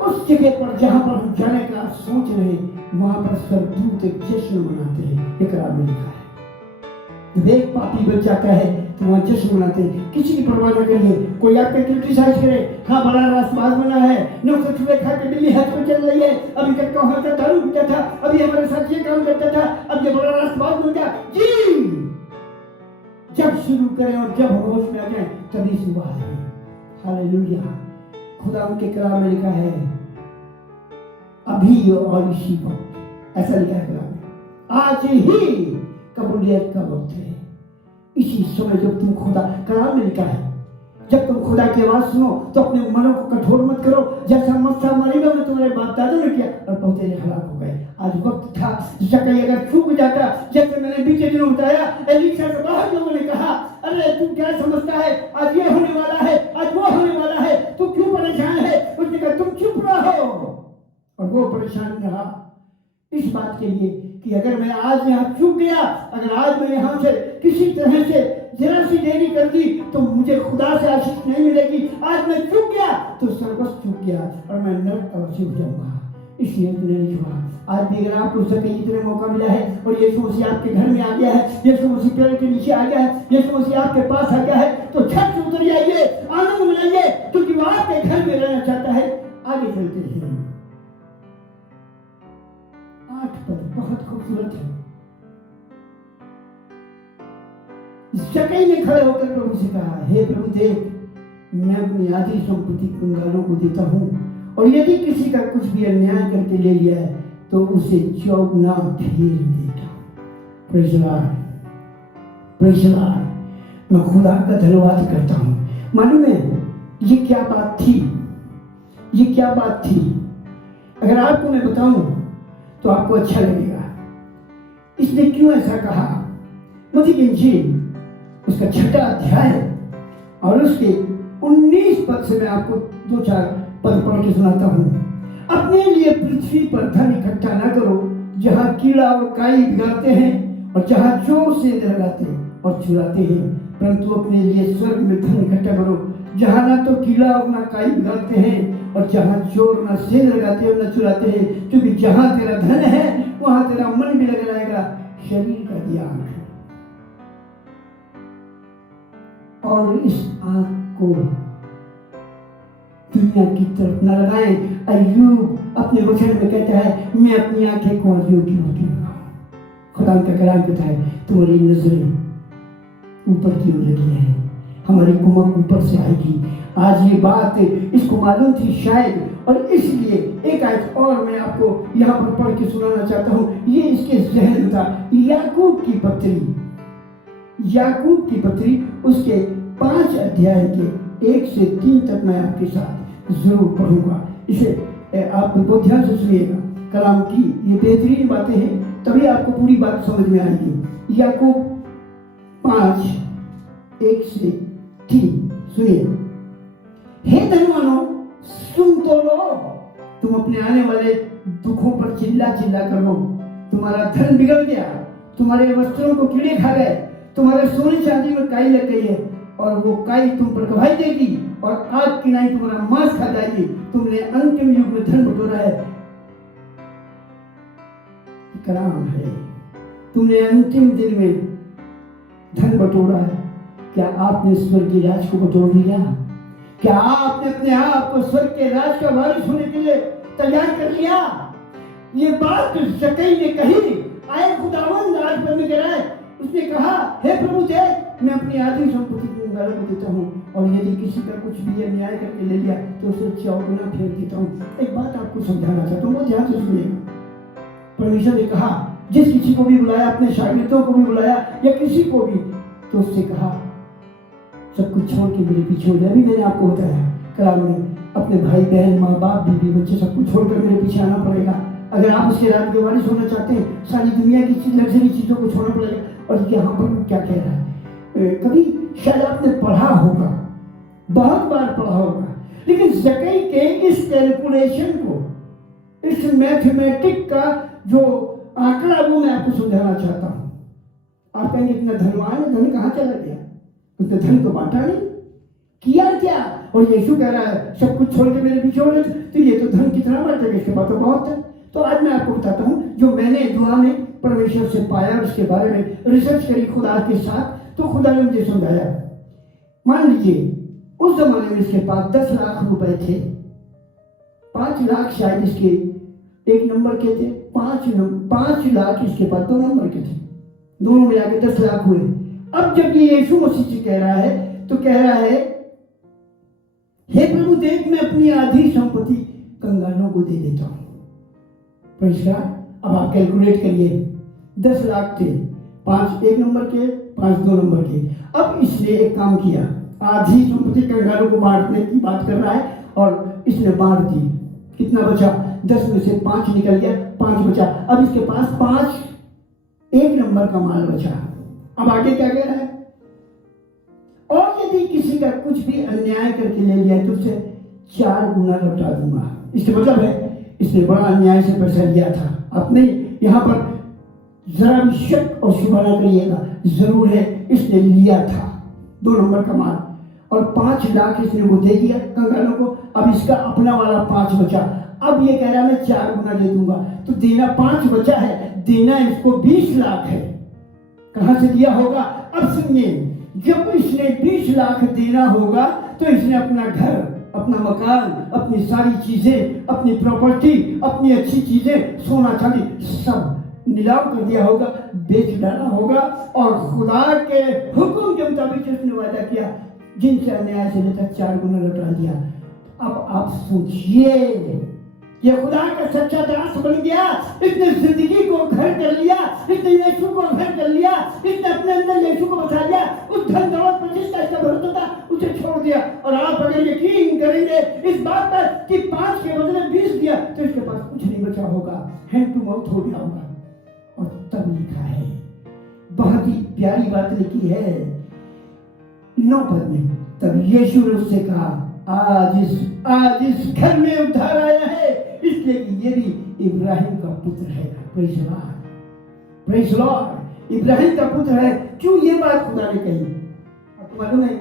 उस जगह पर जहां पर हम जाने का सोच रहे हैं, वहां पर स्वर्गदूत एक जश्न मनाते हैं। इकरार में लिखा है जब एक पापी बच जाता है तो वहां जश्न मनाते हैं, किसी की परवाह न करिए। कोई आपके क्रिटिसाइज करे, हाँ बड़ा रासबाज बना है, नौसे छुए खा के बिल्ली हाथ में चल रही है, अभी तक तो हमारा दारू पीता था, अभी हमारे साथ ये काम करता था, अब ये बड़ा रासबाज बन गया। जी जब शुरू करें और जब होश में आ जाए तभी सुबह है। हालेलुया। खुदा उनके कलाम में लिखा है अभी और इसी वक्त, ऐसा लिखा है कलाम में, आज ही कबूलियत का वक्त है। इसी समय जब तुम खुदा, कलाम में लिखा है जब तुम खुदा की आवाज सुनो तो अपने मनों को कठोर मत करो, जैसा मस्सा मरीबा में तुम्हारे बाप दादा ने किया और बहुते खराब हो गए। आज वक्त था जकई अगर चूक जाता, जैसे मैंने बीते दिनों बताया, एलीशा के बाहर लोगों ने कहा अरे तू क्या समझता है, आज ये होने वाला है, आज वो होने वाला है, तू क्यों परेशान है? उसने कहा तुम चुप रहो। और वो परेशान रहा इस बात के लिए कि अगर मैं आज यहाँ चूक गया, अगर आज मैं यहाँ से किसी तरह से जरा सी देरी कर दी तो मुझे खुदा से आशीष नहीं मिलेगी। आज मैं चूक गया तो सर्वस्व चूक गया और मैं नरक अवश्य हो जाऊंगा। इसलिए उसने लिखा आज भी अगर आपको उससे कई तरह मौका मिला है और यीशु मसीह आपके घर में आ गया है, यीशु मसीह पेड़ के नीचे आ गया है, यीशु मसीह आपके पास आ गया है, तो झट से उतर जाइए, आनंद मनाइए, क्योंकि वो आपके घर में रहना चाहता है। आगे चलते हैं। 8 पद बहुत खूबसूरत है। जकई ने खड़े होकर प्रभु से कहा, हे प्रभु देख, मैं अपनी आधी संपत्ति कंगालों को देता हूँ, और यदि किसी का कुछ भी अन्याय करके ले लिया है तो उसे चौगुना फेर देगा। Praise Lord, praise Lord. मैं खुदा का धन्यवाद करता हूँ। मालूम है ये क्या बात थी, ये क्या बात थी? अगर आपको मैं बताऊं तो आपको अच्छा लगेगा। इसने क्यों ऐसा कहा? मत्ती की इंजील उसका 6वां अध्याय और उसके 19 पद से मैं आपको 2-4 पद पढ़ के सुनाता हूं। अपने लिए पृथ्वी पर धन इकट्ठा न करो, जहां कीड़ा और काई बिगाड़ते हैं और जहां चोर से लगाते और चुराते हैं, परंतु अपने लिए स्वर्ग में धन इकट्ठा करो, जहां ना तो कीड़ा और ना काई बिगाड़ते हैं और जहां चोर ना सेंध लगाते और ना चुराते हैं, क्योंकि जहां तेरा धन है वहां तेरा मन भी लगा रहेगा। शरीर का ध्यान और इस आंख को दुनिया की तरफ न लगाएं। अय्यूब अपने वचन में कहता है, मैं अपनी आंखें कुंवारियों की ओर लगाऊं। खुदा का कलाम कहता है, तुम्हारी नजरें ऊपर की ओर लगी है, हमारी कुमक ऊपर से आएगी। आज ये बात इसको मालूम थी शायद, और इसलिए एक आयत और मैं आपको यहाँ पर पढ़ के सुनाना चाहता हूँ। ये इसके जहन में था। याकूब की पत्री, याकूब की पत्री उसके 5 अध्याय के 1 से 3 तक मैं आपके साथ जरूर पढ़ूंगा। इसे आप बहुत ध्यान से सुनिएगा। कलाम की ये बेहतरीन बातें हैं, तभी आपको पूरी बात समझ में आएगी। याकूब 5 1 से 3 सुनिए। हे धनवानों, सुन तो लो, तुम अपने आने वाले दुखों पर चिल्ला चिल्ला करो। तुम्हारा धन बिगड़ गया, तुम्हारे वस्त्रों को कीड़े खा गए, तुम्हारे सोने चांदी में काई लग गई है, और वो काई तुम पर गवाही देगी और आग की नाई तुम्हारा मांस खा जाएगी। तुमने अंतिम युग में धन बटोरा है। कलाम है, तुमने अंतिम दिन में धन बटोरा है। क्या आपने स्वर्ग के राज को बटोर लिया? क्या आपने अपने आप को स्वर्ग के राज का वारिस होने के लिए तैयार कर लिया? ये बात जकई ने कही, आए खुदावंद आज बन गया। उसने कहा, हे प्रभु देख, मैं अपनी आधी संपत्ति कंगालों को देता हूँ, और यदि किसी का कुछ भी अन्याय करके ले लिया तो उसे चौगुना फेर देता हूँ। एक बात आपको समझाना चाहता हूँ, बहुत ध्यान से सुनिएगा। परमेश्वर ने कहा, जिस किसी को भी बुलाया, अपने शागिर्दों को भी बुलाया या किसी को भी, तो उससे कहा सब कुछ छोड़ के मेरे पीछे हो जाए। अभी मैंने आपको बताया कलाम में, अपने भाई बहन, माँ बाप, बीवी बच्चे सब कुछ छोड़कर मेरे पीछे आना पड़ेगा। अगर आप उसके राज के वारिस होना चाहते हैं, सारी दुनिया की लग्जरी चीज़ों को छोड़ना पड़ेगा। और यहाँ पर वो क्या कह रहा है, कभी शायद आपने पढ़ा होगा, बहुत बार पढ़ा होगा, लेकिन जकई के इस कैलकुलेशन को, इस मैथमेटिक का जो आंकड़ा वो मैं आपको समझाना चाहता हूँ। आप कहेंगे इतना धनवान है, धन कहाँ चला गया? उसने धन को बांटा नहीं, किया क्या? और यीशु कह रहा है सब कुछ छोड़ के मेरे पीछे हो रहे थे, तो ये तो धन कितना बांटेगा, इसके बाद तो बहुत है। तो आज मैं आपको बताता हूँ जो मैंने दुआ में परमेश्वर से पाया, उसके बारे में रिसर्च करी खुदा के साथ, तो खुदा ने मुझे समझाया। मान लीजिए उस जमाने में इसके पास 10 लाख रुपए थे, 5 लाख शायद इसके एक नंबर के थे, 5 लाख इसके पास 2 नंबर के थे, दोनों मिला के 10 लाख हुए। अब जब ये यीशु मसीह से कह रहा है, तो कह रहा है हे प्रभु देख मैं अपनी आधी संपत्ति कंगालों को दे देता हूं। अब आप कैलकुलेट करिए, 10 लाख थे, 5 एक नंबर के, 5 2 नंबर के। अब इसने एक काम किया, आधी संपत्ति कंगालों को बांटने की बात कर रहा है, और इसने बांट दी। कितना बचा? 10 में से 5 निकल गया, 5 बचा। अब इसके पास 5 एक नंबर का माल बचा। अब आगे क्या कह रहा है? और यदि किसी का कुछ भी अन्याय करके ले लिया तो उसे 4 गुना लौटा दूंगा। इसका मतलब है इसने बड़ा अन्याय से पैसा लिया था। आपने यहाँ पर जरा भी शक और शुबा न करिएगा, जरूर है इसने लिया था 2 नंबर का माल, और 5 लाख इसने वो दे दिया कंगालों को। अब इसका अपना वाला 5 बचा। अब ये कह रहा मैं 4 गुना दे दूंगा, तो देना 5 बचा है, देना इसको 20 लाख है। कहां से दिया होगा? अब सुनिए, जब इसने 20 लाख देना होगा तो इसने अपना घर, अपना मकान, अपनी सारी चीजें, अपनी प्रॉपर्टी, अपनी अच्छी चीजें, सोना चांदी सब नीलाम कर दिया होगा, बेच डाला होगा, और खुदा के हुक्म के मुताबिक उसने वादा किया, जिनसे अन्याय से लेकर 4 गुना लौटा दिया। अब आप सोचिए, ये खुदा का सच्चा दास बन गया, इसने जिंदगी को घर कर लिया, इसने यीशु को घर कर लिया, इसने अपने अंदर यीशु को बसा लिया। उस धन दौलत पर जिसका इसका भरोसा था उसे छोड़ दिया। और आप अगर यकीन करेंगे इस बात पर कि 5 के बदले 20 दिया, तो इसके पास कुछ नहीं बचा होगा, हैंड टू माउथ हो गया होगा। और तब लिखा है, बहुत ही प्यारी बात लिखी है 9 पद में, तब यीशु ने उससे कहा आज इस घर में उद्धार आया है, इसलिए कि ये भी इब्राहिम का पुत्र है। प्रेज़ लॉर्ड, इब्राहिम का पुत्र है। क्यों ये बात खुदा ने कही? आपको मालूम है,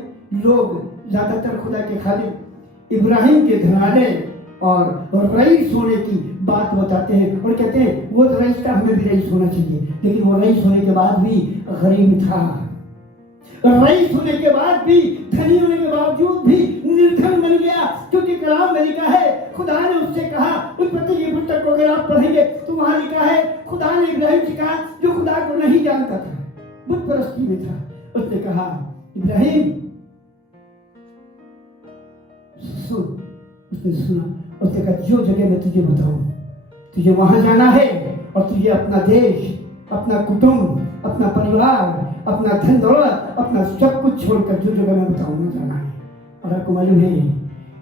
लोग ज्यादातर खुदा के खालिक इब्राहिम के घराने और रईस होने की बात बताते हैं, और कहते हैं वो रईस था, हमें भी रईस होना चाहिए। लेकिन वो रईस होने के बाद भी गरीब था, रईस होने के बाद भी, धनी होने के बावजूद भी निर्धन बन गया। क्योंकि कलाम में लिखा है, खुदा ने उससे कहा, उत्पत्ति की पुस्तक को अगर आप पढ़ेंगे तो वहां लिखा है, खुदा ने इब्राहिम से कहा जो खुदा को नहीं जानता था, बुत परस्ती में था, उसने कहा इब्राहिम सुन। उसने सुना, उसने कहा जो जगह मैं तुझे बताऊं, तुझे वहां जाना है, और तुझे अपना देश, अपना कुटुंब, अपना परिवार, अपना धन दौलत, अपना सब कुछ छोड़कर जो जगह मैं बताऊंगा जाना है। और आपको मालूम है,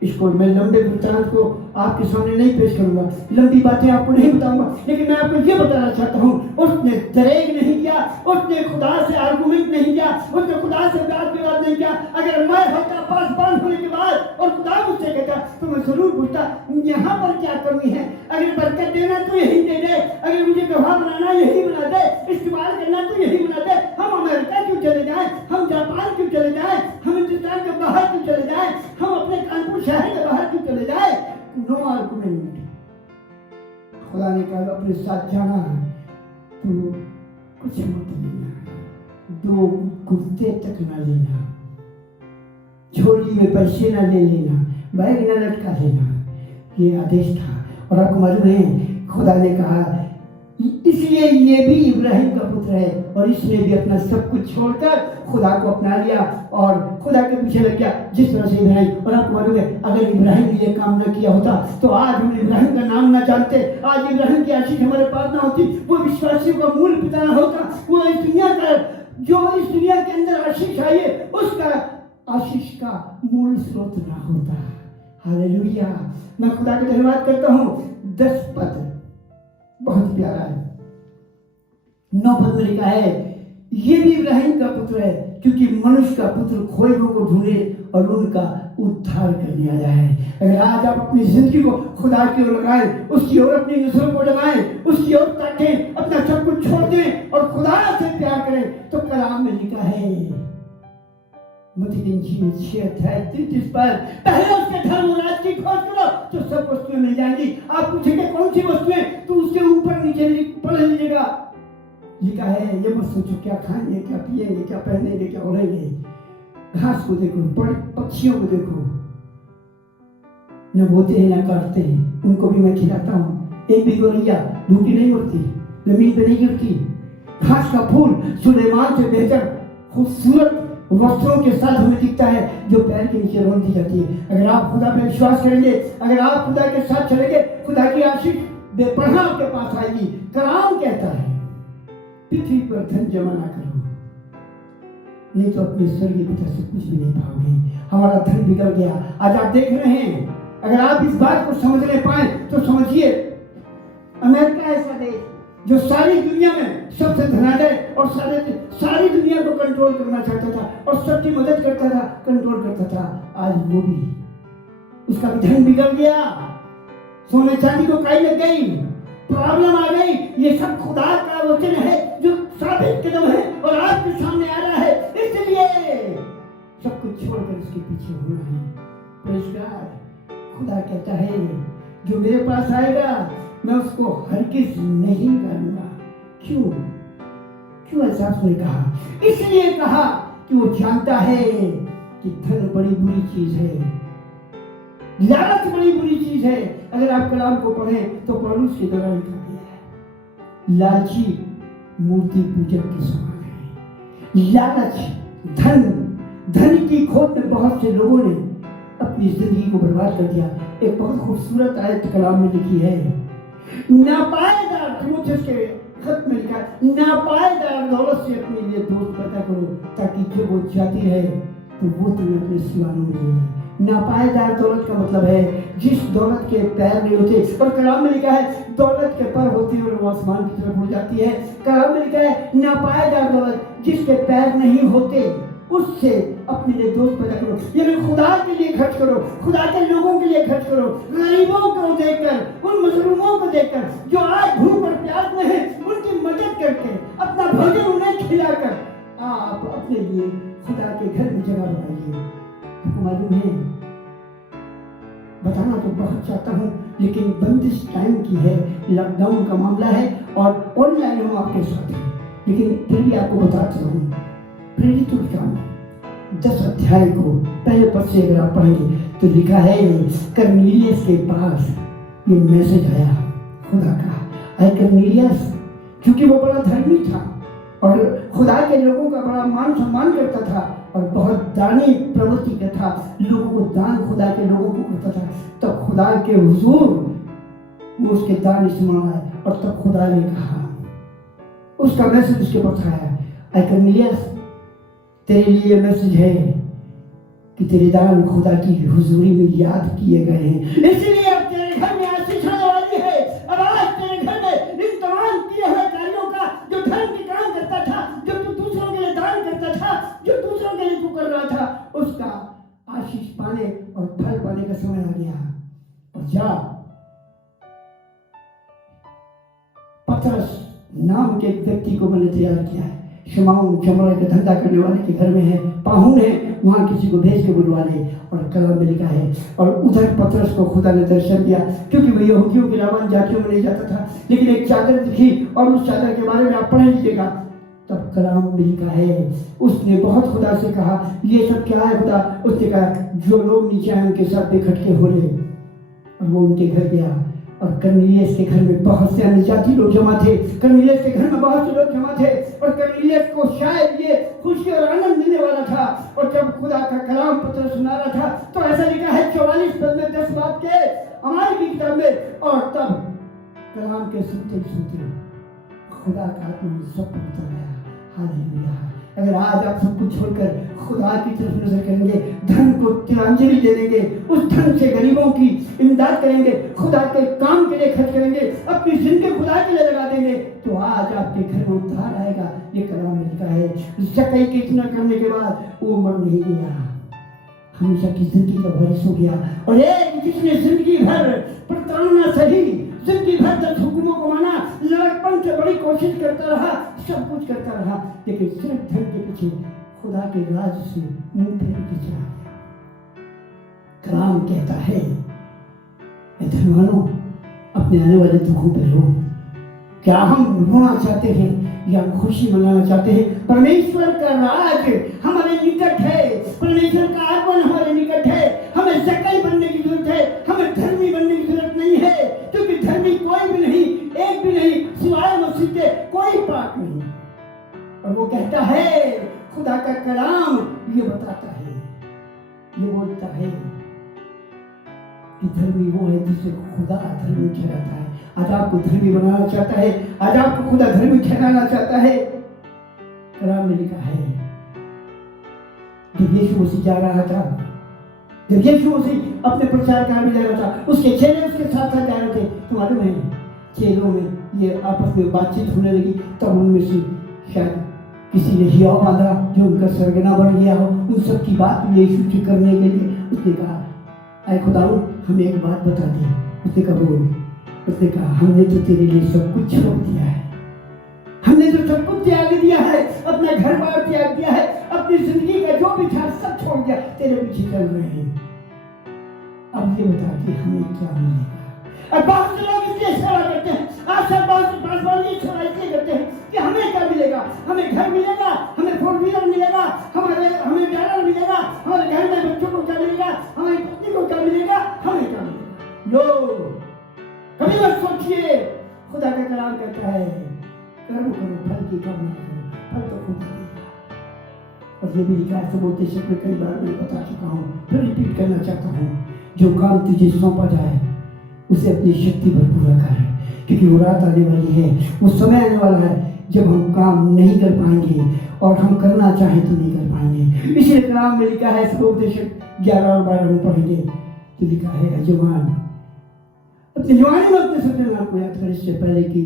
इसको मैं लंबे वृत्तांत को आपके सामने नहीं पेश करूंगा, लंबी बातें आपको नहीं बताऊंगा, लेकिन मैं आपको ये बताना चाहता हूँ, उसने दरेग नहीं किया, उसने खुदा से आर्गुमेंट नहीं किया, उसने खुदा से वाद विवाद नहीं किया। अगर मैं होता पासवान होने के बाद और खुदा मुझसे कहता तो मैं जरूर पूछता यहाँ पर क्या कमी है, अगर बरकत देना तो यही दे दे, अगर मुझे गवाह बनाना यही बना दे, इस्तेमाल करना तो यही बना दे। हम अमेरिका क्यों चले जाए, हम जापान क्यों चले जाए, हम हिंदुस्तान के बाहर क्यों चले जाए, हम अपने कानपुर शहर के बाहर क्यों चले जाए? No argument. खुदा ने कहा अपने साथ जाना तो कुछ मत लेना, 2 कुर्ते तक ना लेना, झोली में पैसे ना ले लेना, बैग ना लटका लेना, ये आदेश था। और आपको मालूम है, खुदा ने कहा इसलिए ये भी इब्राहिम का पुत्र है, और इसने भी अपना सब कुछ छोड़कर खुदा को अपना लिया और खुदा के पीछे लग गया, जिस तरह से इब्राहिम। और आपको मालूम है, अगर इब्राहिम ने ये काम न किया होता तो आज हम इब्राहिम का नाम न जानते, आज इब्राहिम की आशीष हमारे पास ना होती, वो विश्वासियों का मूल पिता ना होता, वो इस दुनिया का, जो इस दुनिया के अंदर आशीष आई है उसका आशीष का मूल स्रोत ना होता। हालेलुया। मैं खुदा का धन्यवाद करता हूँ। 10 पद बहुत प्यारा है। 9 पद में लिखा है, ये भी इब्राहिम का पुत्र है, क्योंकि मनुष्य का पुत्र खोए हुओं को ढूंढे और उनका उद्धार करने आया है। अगर आज आप अपनी जिंदगी को खुदा की ओर लगाएं, उसकी ओर अपनी नजरों को लगाएं, उसकी ओर ताकें, अपना सब कुछ छोड़ दें और खुदा से प्यार करें, तो कलाम में लिखा है मत्ती की इंजील 6:33 पर, पहले उसके धर्म और राज्य की खोज करो तो सब वस्तुएं मिल जाएंगी। आप पूछेंगे कौन सी वस्तुएं, तो उसके ऊपर नीचे पढ़ लीजिएगा, लिखा है ये मत सोचो क्या खाएंगे, क्या पिएंगे, क्या पहनेंगे, क्या ओढ़ेंगे। घास को देखो, पक्षियों को देखो, न बोते हैं न काटते हैं, उनको भी मैं खिलाता हूँ। एक भी गौरैया भूखी नहीं मरती, जमीन पे नहीं गिरती। घास का फूल सुलेमान से बेहतर खूबसूरत वस्त्रों के साथ हमें दिखता है, जो पैर के नीचे रोन दी जाती है। अगर आप खुदा पे विश्वास करेंगे, अगर आप खुदा के साथ चलेंगे, खुदा की आशीष बेपनाह आपके पास आएगी। कलाम कहता है पृथ्वी पर धन जमा ना करो, नहीं तो अपने स्वर्गीय पिता से कुछ भी नहीं पाओगे। हमारा धन बिगड़ गया। आज आप देख रहे हैं, अगर आप इस बात को समझने पाए तो समझिए, अमेरिका ऐसा देश जो सारी दुनिया में सबसे धनाढ्य और सारी दुनिया को कंट्रोल करना चाहता था और सबकी मदद करता था, कंट्रोल करता था, आज वो भी, उसका भी धन बिगड़ गया। सोने चांदी को काई लग गई, प्रॉब्लम आ गई। ये सब खुदा का वचन है जो साबित कदम है और आपके सामने आ रहा है, इसलिए सब कुछ छोड़कर इसके पीछे होना है। Praise God. खुदा कहता है जो मेरे पास आएगा मैं उसको हरगिज़ नहीं करूंगा। क्यों ऐसा उसने कहा? इसलिए कहा कि वो जानता है कि धन बड़ी बुरी चीज है, लालच बड़ी बुरी चीज है। अगर आप कलाम को पढ़ें तो पौलुस के द्वारा लिखा गया है, लालची मूर्ति पूजक के समान है। लालच, धन की खोज में बहुत से लोगों ने अपनी जिंदगी को बर्बाद कर दिया। एक बहुत खूबसूरत आयत कलाम में लिखी है, नापायदार, तीमुथियुस के खत में लिखा, नापायदार दौलत से अपने लिए दोस्त पैदा करो, ताकि जब वो जाती रहे तो वो तुम्हें अपने सिवानों में ले। नापायदार दौलत का मतलब है जिस दौलत के पैर नहीं होते, और कलाम में लिखा है दौलत के पर होती है और वो आसमान की तरफ उड़ जाती है। कलाम में लिखा है नापायदार दौलत जिसके पैर नहीं होते, उससे अपने लिए दोस्त पैदा करो। यानी खुदा के लिए खर्च करो, खुदा के लोगों के लिए खर्च करो, गरीबों को देखकर, उन मजलूमों को देखकर जो आज भूख और प्यास में है, उनकी मदद करके, अपना भोजन उन्हें खिलाकर आप अपने लिए खुदा के घर में जगह बनाइए। आपको मालूम है, बताना तो बहुत चाहता हूँ, लेकिन बंदिश टाइम की है, लॉकडाउन का मामला है और ऑनलाइन हम आपके साथ हैं, लेकिन फिर भी आपको बताता हूँ। प्रेरितों के काम 10 अध्याय को पहले पद से अगर आप पढ़ेंगे तो लिखा है कर्नेलियस के पास ये मैसेज आया खुदा का। कर्नेलियस क्योंकि वो बड़ा धर्मी था और खुदा के लोगों का बड़ा मान सम्मान करता था और बहुत दानी प्रवृत्ति का था, लोगों को दान खुदा के लोगों को करता था, तब खुदा के हुजूर वो उसके दान इस्तेमाल आए और तब खुदा ने कहा, उसका मैसेज उसके पास आया, कर्नेलियस तेरे लिए मैसेज है कि तेरे दान खुदा की हुजूरी में याद किए गए हैं, इसलिए अब तेरे घर में आशीष होने वाली है। अब आज तेरे घर में इन तमाम किए हुए कार्यों का, जो धर्म के काम करता था, जो तू दूसरों के लिए दान करता था, जो दूसरों के लिए तू कर रहा था, उसका आशीष पाने और फल पाने का समय आ गया। और जा पतरस नाम के एक व्यक्ति को मैंने तैयार किया है, शमाउन चमड़ा का धंधा करने वाले के घर में है, पाहुन है, वहां किसी को भेज के बुलवा ले। और कलम में लिखा है, और उधर पतरस को खुदा ने दर्शन दिया, क्योंकि वो यहूदियों के अलावा जातियों में नहीं जाता था, लेकिन एक चादर दिखी और उस चादर के बारे में आप पढ़ लीजिएगा। तब कलाम में लिखा है, उसने बहुत खुदा से कहा, ये सब क्या है खुदा? उसने कहा, जो लोग नीचे आए उनके साथ इकट्ठे हो ले। और वो उनके घर गया और कर्नेलियस के घर में बहुत से अन्य जाति लोग जमा थे। कर्नेलियस के घर में बहुत से लोग जमा थे और कर्नेलियस को शायद ये खुशी और आनंद मिलने वाला था। और जब खुदा का कलाम पत्र सुना रहा था तो ऐसा लिखा है 44 पद में 10 बात के हमारी की किताब में, और तब कलाम के सुनते सुनते खुदा का आत्मा सब पर उतर आया। हालेलुया। अगर आज आप सब कुछ छोड़कर खुदा की तरफ नजर करेंगे, धन को तिलांजलि दे देंगे, उस धन से गरीबों की इमदाद करेंगे, खुदा के काम के लिए खर्च करेंगे, अपनी जिंदगी खुदा के लिए लगा देंगे, तो आज आपके घर में उद्धार आएगा। ये कलाम में लिखा है। ज़कै के इतना करने के बाद वो मर नहीं गया, हमेशा की जिंदगी का वारिस हो गया। और एक जिसने जिंदगी भर प्रताड़ना सही, जिंदगी भर 10 हुक्मों को माना, लड़कपन से बड़ी कोशिश करता रहा, सब कुछ करता रहा, लेकिन सिर्फ धन के पीछे खुदा के राज से मुंह फेर के चला गया। कलाम कहता है, धनवानों अपने आने वाले दुखों पर रो। क्या हम रोना चाहते हैं या हम खुशी मनाना चाहते हैं? परमेश्वर का राज हमारे निकट है, परमेश्वर का आगमन हमारे निकट है। हमें ज़कै बनने की जरूरत है, हमें धर्मी बनने की जरूरत नहीं है, क्योंकि धर्मी कोई भी नहीं, एक भी नहीं, सिवाय मसीह के कोई पाक नहीं। और वो कहता है, खुदा का कलाम ये बताता है, ये बोलता है कि धर्मी वो है जिसे खुदा धर्मी ठहराता है। आज आपको धर्मी बनाना चाहता है, आज आपको खुदा धर्मी ठहराना चाहता है। कलाम में लिखा है, जब यीशु मसीह जा रहा था, जब यीशु मसीह अपने प्रचार कार्य में जा रहा था, उसके चेले उसके साथ साथ जा रहे थे। तो मालूम है, चेलों में ये आपस में बातचीत होने लगी, तब उनमें से शायद किसी ने हिया बांधा जो उनका सरगना बन गया हो। उन सब की बात यीशु से करने के लिए उसने कहा, ऐ खुदाओ हमें एक बात बता दी। उसने कहा बोल। उसने कहा, हमने तो तेरे लिए सब कुछ छोड़ दिया है, हमने तो सब कुछ त्याग दिया है, अपना घर बार त्याग दिया है, अपनी जिंदगी का जो भी था सब छोड़ दिया, तेरे पीछे चल रहे हैं। अब ये बता कि हमें क्या मिलेगा? अब बहुत से लोग इसलिए सवाल करते हैं, आज सब बहुत ये सवाल इसलिए करते हैं कि हमें क्या मिलेगा? हमें घर मिलेगा, हमें 4 व्हीलर मिलेगा, हमें डॉलर मिलेगा, हमारे घर में बच्चों को क्या मिलेगा, हमारी पत्नी को क्या मिलेगा, हमें क्या मिलेगा? लो, कभी मत सोचिए। खुदा का कलाम कहता है, कर्म करो, फल की कामना करो, फल तो खुदा देगा। और ये भी लिखा है सुबोधेश्वर में, कई बार मैं बता चुका हूँ, फिर रिपीट करना चाहता हूँ, जो काम तुझे सौंपा जाए उसे अपनी शक्ति पर पूरा कर, क्योंकि वो रात आने वाली है, वो समय आने वाला है जब हम काम नहीं कर पाएंगे और हम करना चाहें तो नहीं कर पाएंगे। इसलिए कलाम में लिखा है, सुबोधेश्वर 11 और 12 में पढ़ेंगे, तो लिखा है, जवान अपनी जवानी में अपने सत्यनारायण को याद कर, इससे पहले कि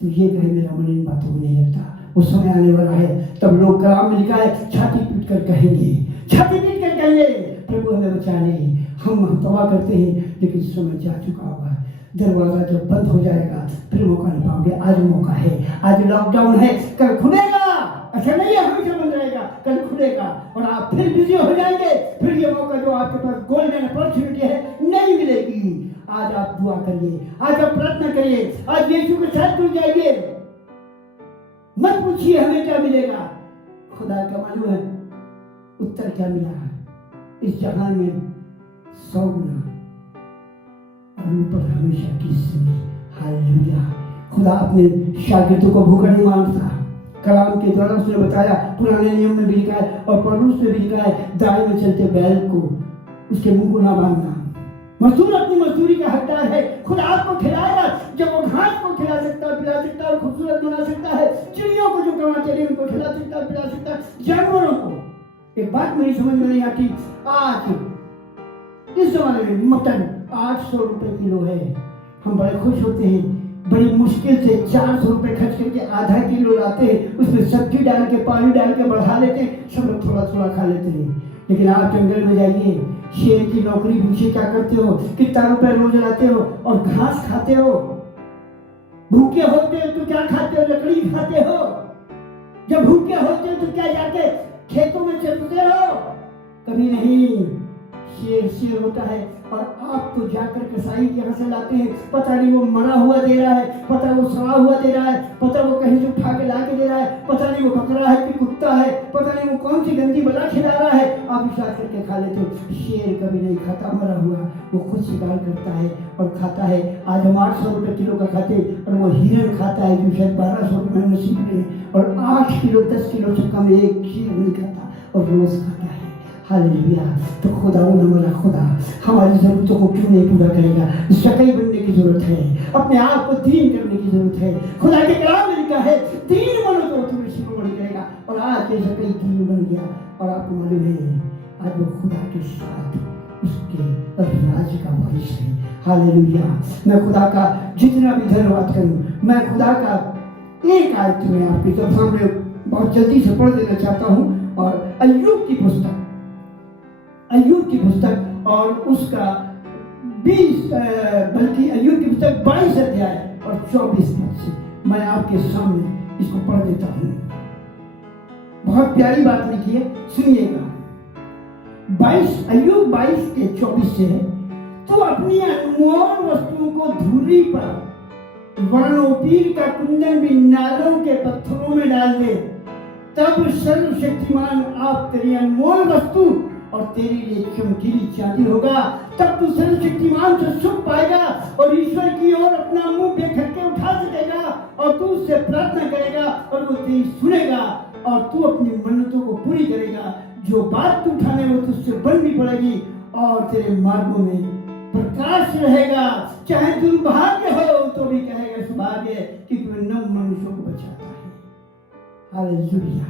तो ये कहे मेरा मन इन बातों को नहीं लगता। वो समय आने वाला है तब लोग, कलाम में लिखा है, छाती पीट कर कहेंगे, छाती पीट कर कहेंगे, प्रभु हमें बचा ले। हम तवा करते हैं, लेकिन समय जा चुका होगा। दरवाजा जब बंद हो जाएगा फिर मौका नहीं पाओगे। आज मौका है, आज लॉकडाउन है, कल खुलेगा। अच्छा नहीं है हमेशा बंद रहेगा, कल खुलेगा और आप फिर बिजी हो जाएंगे। फिर ये मौका जो आपके पास गोल्डन अपॉर्चुनिटी है नहीं मिलेगी। आज आप दुआ करिए, आज आप प्रार्थना करिए, आज यीशु के साथ जुड़ जाइए। मत पूछिए हमें क्या मिलेगा, खुदा का मालूम है उत्तर क्या मिला है। इस जहान में 100 गुना और ऊपर हमेशा की जिंदगी। हालेलुया। खुदा अपने शागिर्दों को भूखा नहीं मारता। कलाम के द्वारा उसने बताया, पुराने नियम में भी लिखा है और पौलुस में भी लिखा है, दाएं में चलते बैल को उसके मुंह को ना बांधना। मजदूर अपनी मजदूरी का हकदार है। खुदा आपको खिलाएगा जब वो घास को खिला सकता है, पिला सकता है और खूबसूरत बना सकता है। चिड़ियों को जो कमाते हैं उनको खिला सकता है, पिला सकता है, जानवरों को। एक बात मेरी समझ में नहीं आती, आज इस जमाने में मटन 800 रुपए किलो है। हम बड़े खुश होते हैं, बड़ी मुश्किल से 400 रुपए खर्च करके आधा किलो लाते हैं, उसमें सब्जी डाल के पानी डाल के बढ़ा लेते हैं, सब लोग थोड़ा थोड़ा खा लेते हैं। लेकिन आप जंगल में जाइए, शेर की नौकरी पीछे क्या करते हो, कितना रुपए रोज लाते हो और घास खाते हो। भूखे होते हो तो क्या खाते हो, लकड़ी खाते हो। जब भूखे होते हो तो क्या जाके खेतों में चलते हो? कभी नहीं। शेर होता है और आप तो जाकर कसाई के यहाँ से लाते हैं, पता नहीं वो मरा हुआ दे रहा है, पता वो सड़ा हुआ दे रहा है, पता वो कहीं से उठा के ला के दे रहा है, पता नहीं वो बकरा है कि कुत्ता है, पता नहीं वो कौन सी गंदी बला खिला रहा है, आप विश्वास करके खा लेते हो। शेर कभी नहीं खाता मरा हुआ, वो खुद शिकार करता है और खाता है। आज हम 800 रुपये किलो का खाते और वो हिरण खाता है जो शायद 1200 रुपये में सीख रहे हैं, और 8 किलो 10 किलो से कम एक शेर नहीं खाता और रोज खाता है। हालेलुया। तो खुदा हमारा खुदा हमारी जरूरतों को क्यों नहीं पूरा करेगा? ज़कै बनने की जरूरत है, अपने आप को दीन करने की जरूरत है। खुदा के कलाम में लिखा है, दीन बनो तो तुम्हें शिरोमणि करेगा। और आज आज ऐसा कई दिन बन गया और आपको मालूम है आज वो खुदा के साथ उसके राज्य का वारिस है। हालेलुया। मैं खुदा का जितना भी धन्यवाद करूं, मैं खुदा का एक आयत में आपके सामने बहुत जल्दी से पढ़ देना चाहता हूं और अय्यूब की पुस्तक और उसका 20 बल्कि अय्यूब की पुस्तक 22 अध्याय और 24 पद से मैं आपके सामने इसको पढ़ देता हूं। बहुत प्यारी बात लिखी है, सुनिएगा। 22 अय्यूब 22 के 24 से, तो अपनी अनमोल वस्तुओं को धूली पर वर्णोपीर का कुंदन भी नालों के पत्थरों में डाल दे, तब सर्वशक्तिमान आप तेरी अनमोल वस्तु और तेरे लिए चमकीली चांदी होगा। तब तू सर्वशक्तिमान से सुख पाएगा और ईश्वर की ओर अपना मुंह बेखटके उठा सकेगा और तू उससे प्रार्थना करेगा और वो तेरी सुनेगा और तू अपनी मन्नतों को पूरी करेगा। जो बात तू उठाने वो तुझसे बननी पड़ेगी और तेरे मार्गों में प्रकाश रहेगा। चाहे दुर्भाग्य हो तो भी कहेगा सौभाग्य, कि तू नम मनुष्यों को बचाता है। Hallelujah,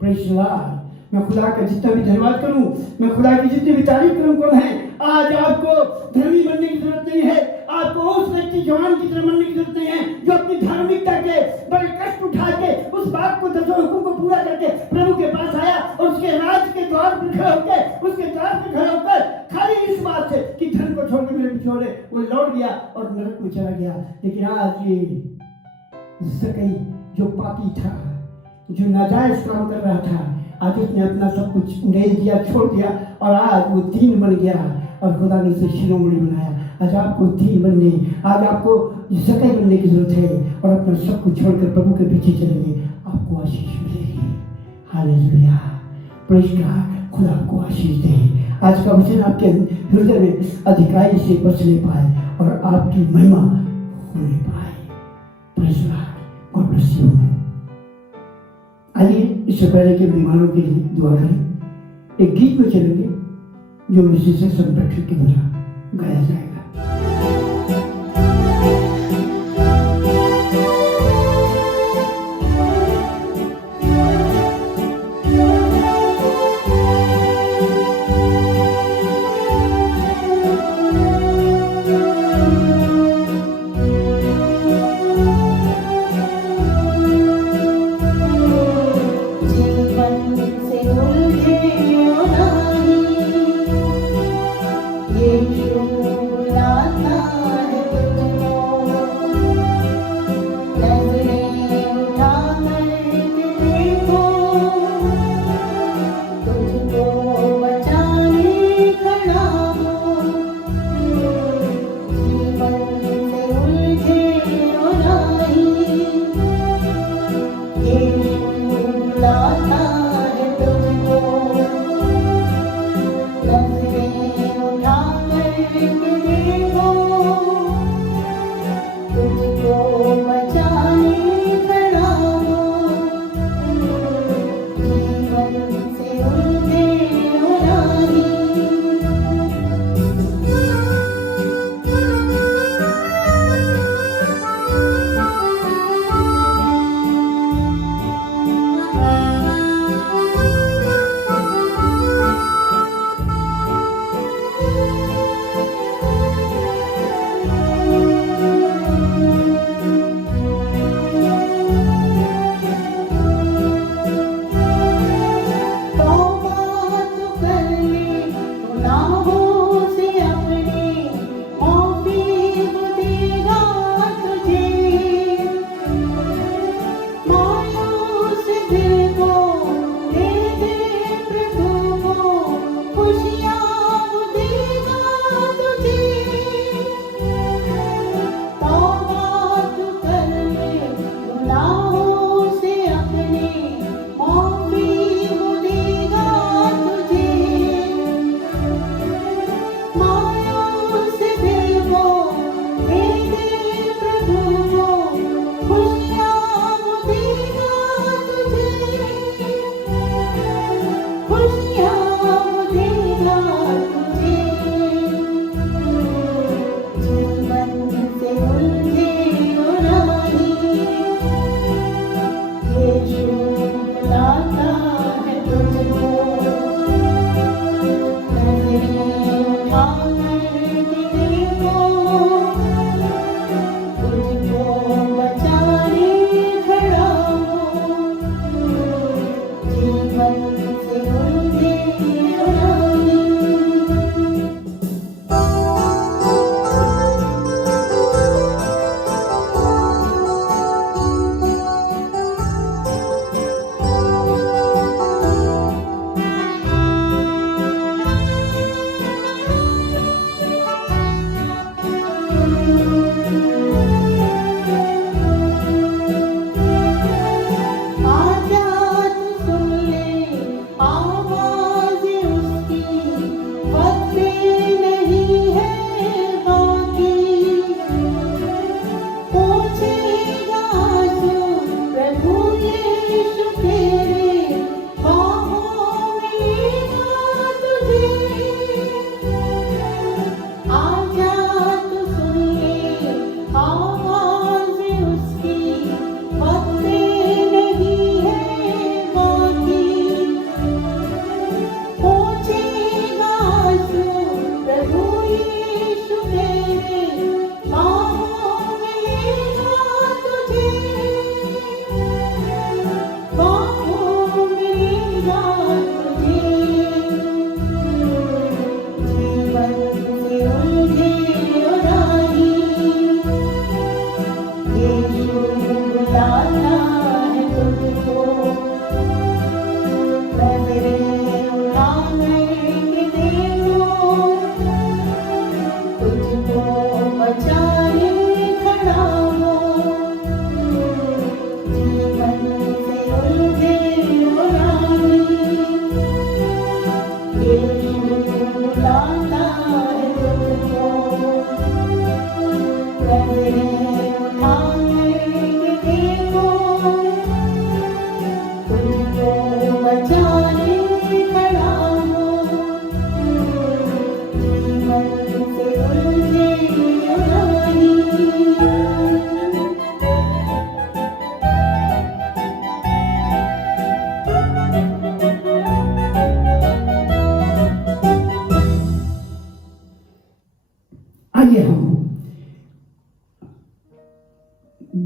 praise the Lord. मैं खुदा का जितना भी धन्यवाद करूं, मैं खुदा की जितनी भी तारीफ करूं, कम है। आज आपको धर्मी बनने की जरूरत नहीं है, आपको उस व्यक्ति जवान की तरह बनने की जरूरत नहीं है जो अपनी धार्मिकता के बड़े कष्ट उठा के उस बात को 10 हुक्म को पूरा करके प्रभु के पास आया और उसके राज के द्वार पर खड़े होकर उसके द्वार पर खड़े होकर खाली इस बात से कि धन को छोड़ के मेरे पिछोड़े वो लौट गया और नरक में चला गया। लेकिन आज ये ज़कई जो पापी था, जो नाजायज काम कर रहा था, आज उसने अपना सब कुछ उड़ेल दिया, छोड़ दिया और आज वो दीन बन गया और खुदा ने उसे शिरोमणि बनाया। आज आपको दीन बनने, आज आपको ज़कई बनने की जरूरत है और अपना सब कुछ छोड़कर प्रभु के पीछे चलेंगे, आपको आशीष मिलेगी। Hallelujah, praise God. खुदा आपको आशीष दे। आज का वचन आपके हृदय में अधिकारी से बचने पाए और आपकी महिमा होने पाए। Praise God. God bless you. आइए इससे पहले के बीमारों के लिए दुआ करें। एक गीत में चलेंगे जो मिसेस संरक्षक के द्वारा गाया जाएगा। Yeshua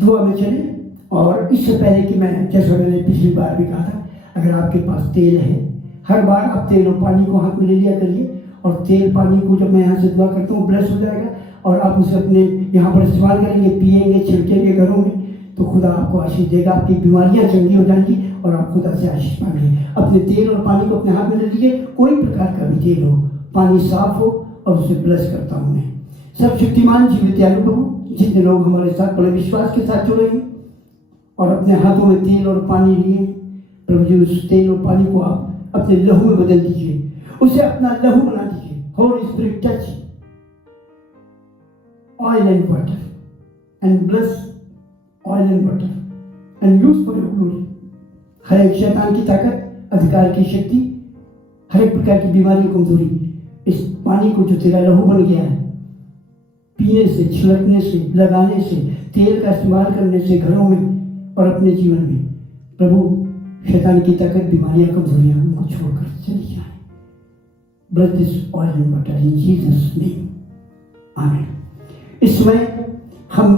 दुआ में चले। और इससे पहले कि मैं, जैसा मैंने पिछली बार भी कहा था, अगर आपके पास तेल है, हर बार आप तेल और पानी को हाथ में ले लिया करिए, और तेल पानी को जब मैं यहाँ से दुआ करता हूँ ब्लेस हो जाएगा, और आप उसे अपने यहाँ पर इस्तेमाल करेंगे, पिएंगे, छिड़केंगे घरों में, तो खुदा आपको आशीष देगा, आपकी बीमारियाँ चंगी हो जाएंगी और आप खुदा से आशीष पाएंगे। अपने तेल और पानी को अपने हाथ में ले लीजिए, कोई प्रकार का भी तेल हो, पानी साफ हो, और उसे ब्लेस करता हूँ मैं। सर्वशक्तिमान जीवित दयालु प्रभु, जितने लोग हमारे साथ बड़े विश्वास के साथ जुड़े हैं और अपने हाथों में तेल और पानी लिए, प्रभु जी उस तेल और पानी को आप अपने लहू में बदल दीजिए, उसे अपना लहू बना दीजिए। Holi spirit touch oil and water and bless oil and water and use for your glory। हर एक शैतान की ताकत, अधिकार की शक्ति, हर एक प्रकार की बीमारी, कमजोरी, इस पानी को जो तेरा लहू बन गया है, पीने से, छिड़कने से, लगाने से, तेल का इस्तेमाल करने से घरों में और अपने जीवन में, प्रभु शैतान की ताकत, बीमारियां, कमजोरियां को छोड़कर चली जाए। Bless this oil and water in Jesus name, आमीन। इस समय हम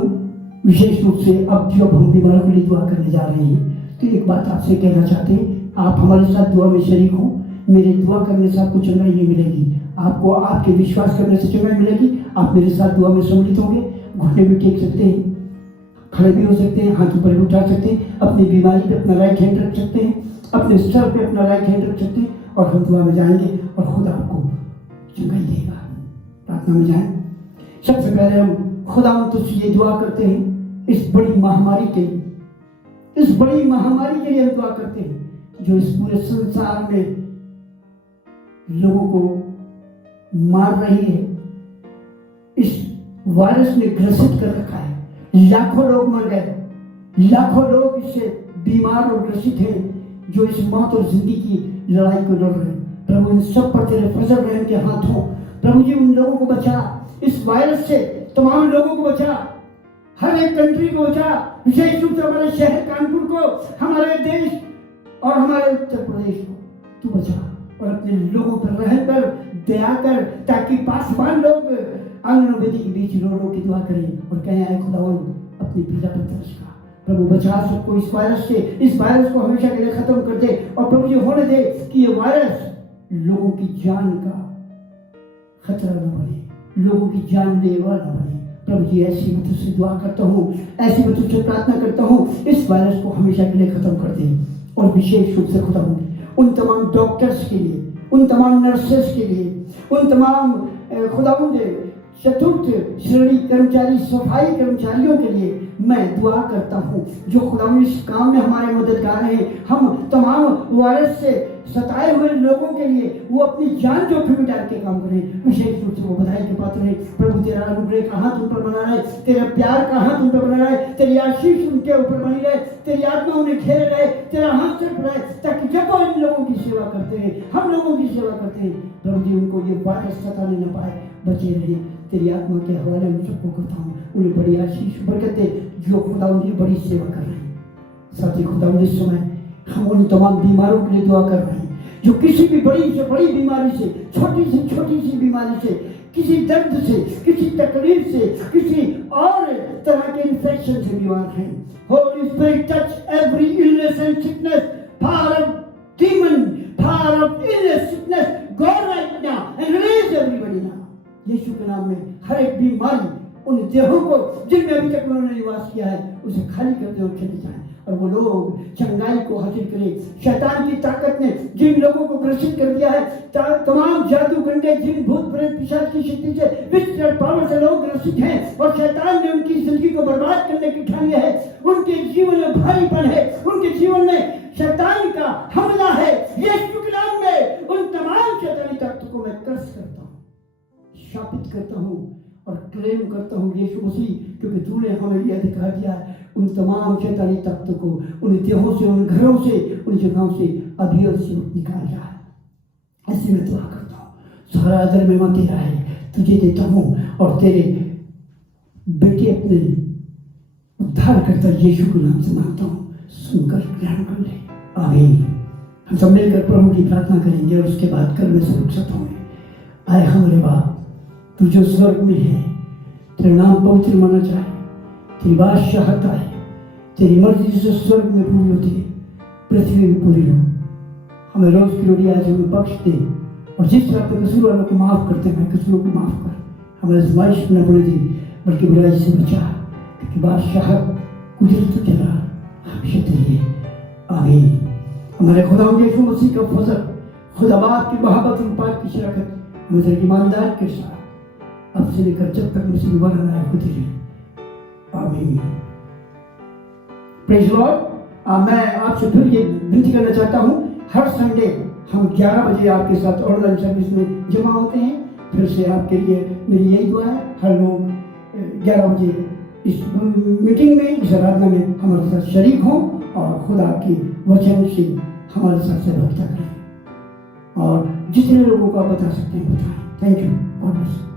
विशेष रूप से अब जब हम बीमारों के लिए दुआ करने जा रहे हैं, तो एक बात आपसे कहना चाहते हैं, आप हमारे साथ दुआ में शरीक हो। मेरे दुआ करने से आपको चंगाई नहीं मिलेगी, आपको आपके विश्वास करने से चंगाई मिलेगी। आप मेरे साथ दुआ में सम्मिलित होंगे, घुटने भी टेक सकते हैं, खड़े भी हो सकते हैं, हाथ ऊपर भी उठा सकते हैं, अपनी बीमारी पे अपना राइट हैंड रख सकते हैं, अपने सर पे अपना राइट हैंड रख सकते हैं, और हम दुआ में जाएंगे और खुदा आपको चंगाई देगा। प्रार्थना में जाएं। सबसे पहले हम खुदा तुझसे ये दुआ करते हैं, इस बड़ी महामारी के लिए, इस बड़ी महामारी के लिए हम दुआ करते हैं जो इस पूरे संसार में लोगों को मार रही है। इस वायरस ने ग्रसित कर रखा है, लाखों लोग मर गए, लाखों लोग इससे बीमार और ग्रसित हैं, जो इस मौत और जिंदगी की लड़ाई को लड़ रहे हैं। प्रभु इन सब पर तेरे फजल रहम के हाथ हो। प्रभु जी उन लोगों को बचा, इस वायरस से तमाम लोगों को बचा, हर एक कंट्री को बचा, विशेष रूप से हमारे शहर कानपुर को, हमारे देश और हमारे उत्तर प्रदेश को तू बचा, और अपने लोगों पर रहम कर, दया कर, ताकि पासवान लोग आंगन वेदी के बीच रो रो की दुआ करें और कहें, आए खुदावन अपनी प्रजा पर तरस खा। प्रभु बचा सबको इस वायरस से, इस वायरस को हमेशा के लिए खत्म कर दे, और प्रभु जी होने दे कि ये वायरस लोगों की जान का खतरा न बने, लोगों की जान लेवा न बने। प्रभु जी ऐसी मैं तुझसे दुआ करता हूँ, ऐसी मैं तुझसे प्रार्थना करता हूँ, इस वायरस को हमेशा के लिए खत्म कर दे। और विशेष रूप से खुदा उन तमाम डॉक्टर्स के लिए, उन तमाम नर्सेस के लिए, उन तमाम खुदावंद चतुर्थ श्रेणी कर्मचारी, सफाई कर्मचारियों के लिए मैं दुआ करता हूँ, जो खुदावंद इस काम में हमारे मददगार हैं। हम तमाम वायरस से सताए हुए लोगों के लिए वो अपनी जान जोखिम में डाल के काम करें। विशेष रूप से वो बधाई के पात्र है। प्रभु तेरा अनुग्रह का हाथ उन पर बना रहे, तेरा प्यार का हाथ उन पर बना रहे, तेरी आशीष उनके ऊपर बनी रहे, तेरी आत्मा उन्हें घेरे रहे, तेरा हाथ चल रहे, ताकि जब वो इन लोगों की सेवा करते हैं, हम लोगों की सेवा करते हैं, प्रभु जी उनको ये वायरस सताने न पाए, बचे रहे। तेरी आत्मा के हवाले में सबको करता हूँ, उन्हें बड़ी आशीष बरकत दे जो खुदा उनकी बड़ी सेवा कर रहे हैं। साथ ही खुदा इस समय हम उन तमाम बीमारों के लिए दुआ कर रहे हैं जो किसी भी बड़ी से बड़ी बीमारी से, छोटी सी बीमारी से, किसी दर्द से, किसी तकलीफ से, किसी और तरह के इन्फेक्शन से बीमार हैं। Holi spirit touch every illness and sickness, far of demon, far of illness, sickness, go right now and release everybody now। यीशु के नाम में हर एक बीमारी उन देहों को जिनमें अभी तक उन्होंने निवास किया है उसे खाली करते हुए चले जाएं, और वो लोग चंगाई को हासिल करें। शैतान की ताकत ने जिन लोगों को ग्रसित कर दिया है, तमाम जादू गंडे, जिन भूत प्रेत पिशाच की शक्ति से, विचित्र पावर से लोग ग्रसित हैं, और शैतान ने उनकी जिंदगी को बर्बाद करने की ठानी है। उनके जीवन में भारीपन है, उनके जीवन में शैतान का हमला है। यीशु के नाम में उन तमाम शैतानी ताकतों को मैं कर्स करता हूँ, शापित करता हूँ और क्लेम करता हूँ यीशु मसीह, क्योंकि तूने हमें यह अधिकार दिया है। उन तमाम शैतानी ताकतों को उन देहों से, उन घरों से, उन जगहों से अभी और से निकाल रहा है। ऐसे मैं दुआ करता हूँ, सारा आदर महिमा तेरा है, तुझे देता हूँ, और तेरे बेटे अपने उद्धार करता यीशु के नाम से मांगता हूँ, सुनकर ग्रहण कर ले, आमीन। हम सब मिलकर प्रभु की प्रार्थना करेंगे और उसके बाद कल में से रुखसत होंगे। आए हमारे बाप, तू जो स्वर्ग में है, तेरा नाम पवित्र माना जाए, तेरी बादशाहत आए, तेरी मर्जी जैसे स्वर्ग में पूरी होती है पृथ्वी में पूरी हो। हमें रोज की रोटी आज हमें बख्श दे, और जिस तरह अपने कसूर वालों को माफ़ करते हैं कसूरों को माफ़ कर। हमें आजमाइश में न पड़े दी बल्कि बुराई से बचा, क्योंकि बादशाह कुदरत तेरा हमेशा तेरी है। आमीन। हमारे खुदा यीशु मसीह का फजल, खुदा बाप की मोहब्बत, इन पाक की शराकत हमें तेरे ईमानदार के साथ अब से लेकर जब तक मुझे दोबारा ना होती रहे। आमीन। Praise Lord. मैं आपसे फिर ये विनती करना चाहता हूँ, हर संडे हम 11 बजे आपके साथ ऑनलाइन सर्विस में जमा होते हैं। फिर से आपके लिए मेरी यही दुआ है, हर लोग 11 बजे इस मीटिंग में, इस आराधना में हमारे साथ शरीक हों और खुदा की वचन से हमारे साथ सहभागिता करें, और जितने लोगों को आप बता सकते हैं बताएं। Thank you. God bless.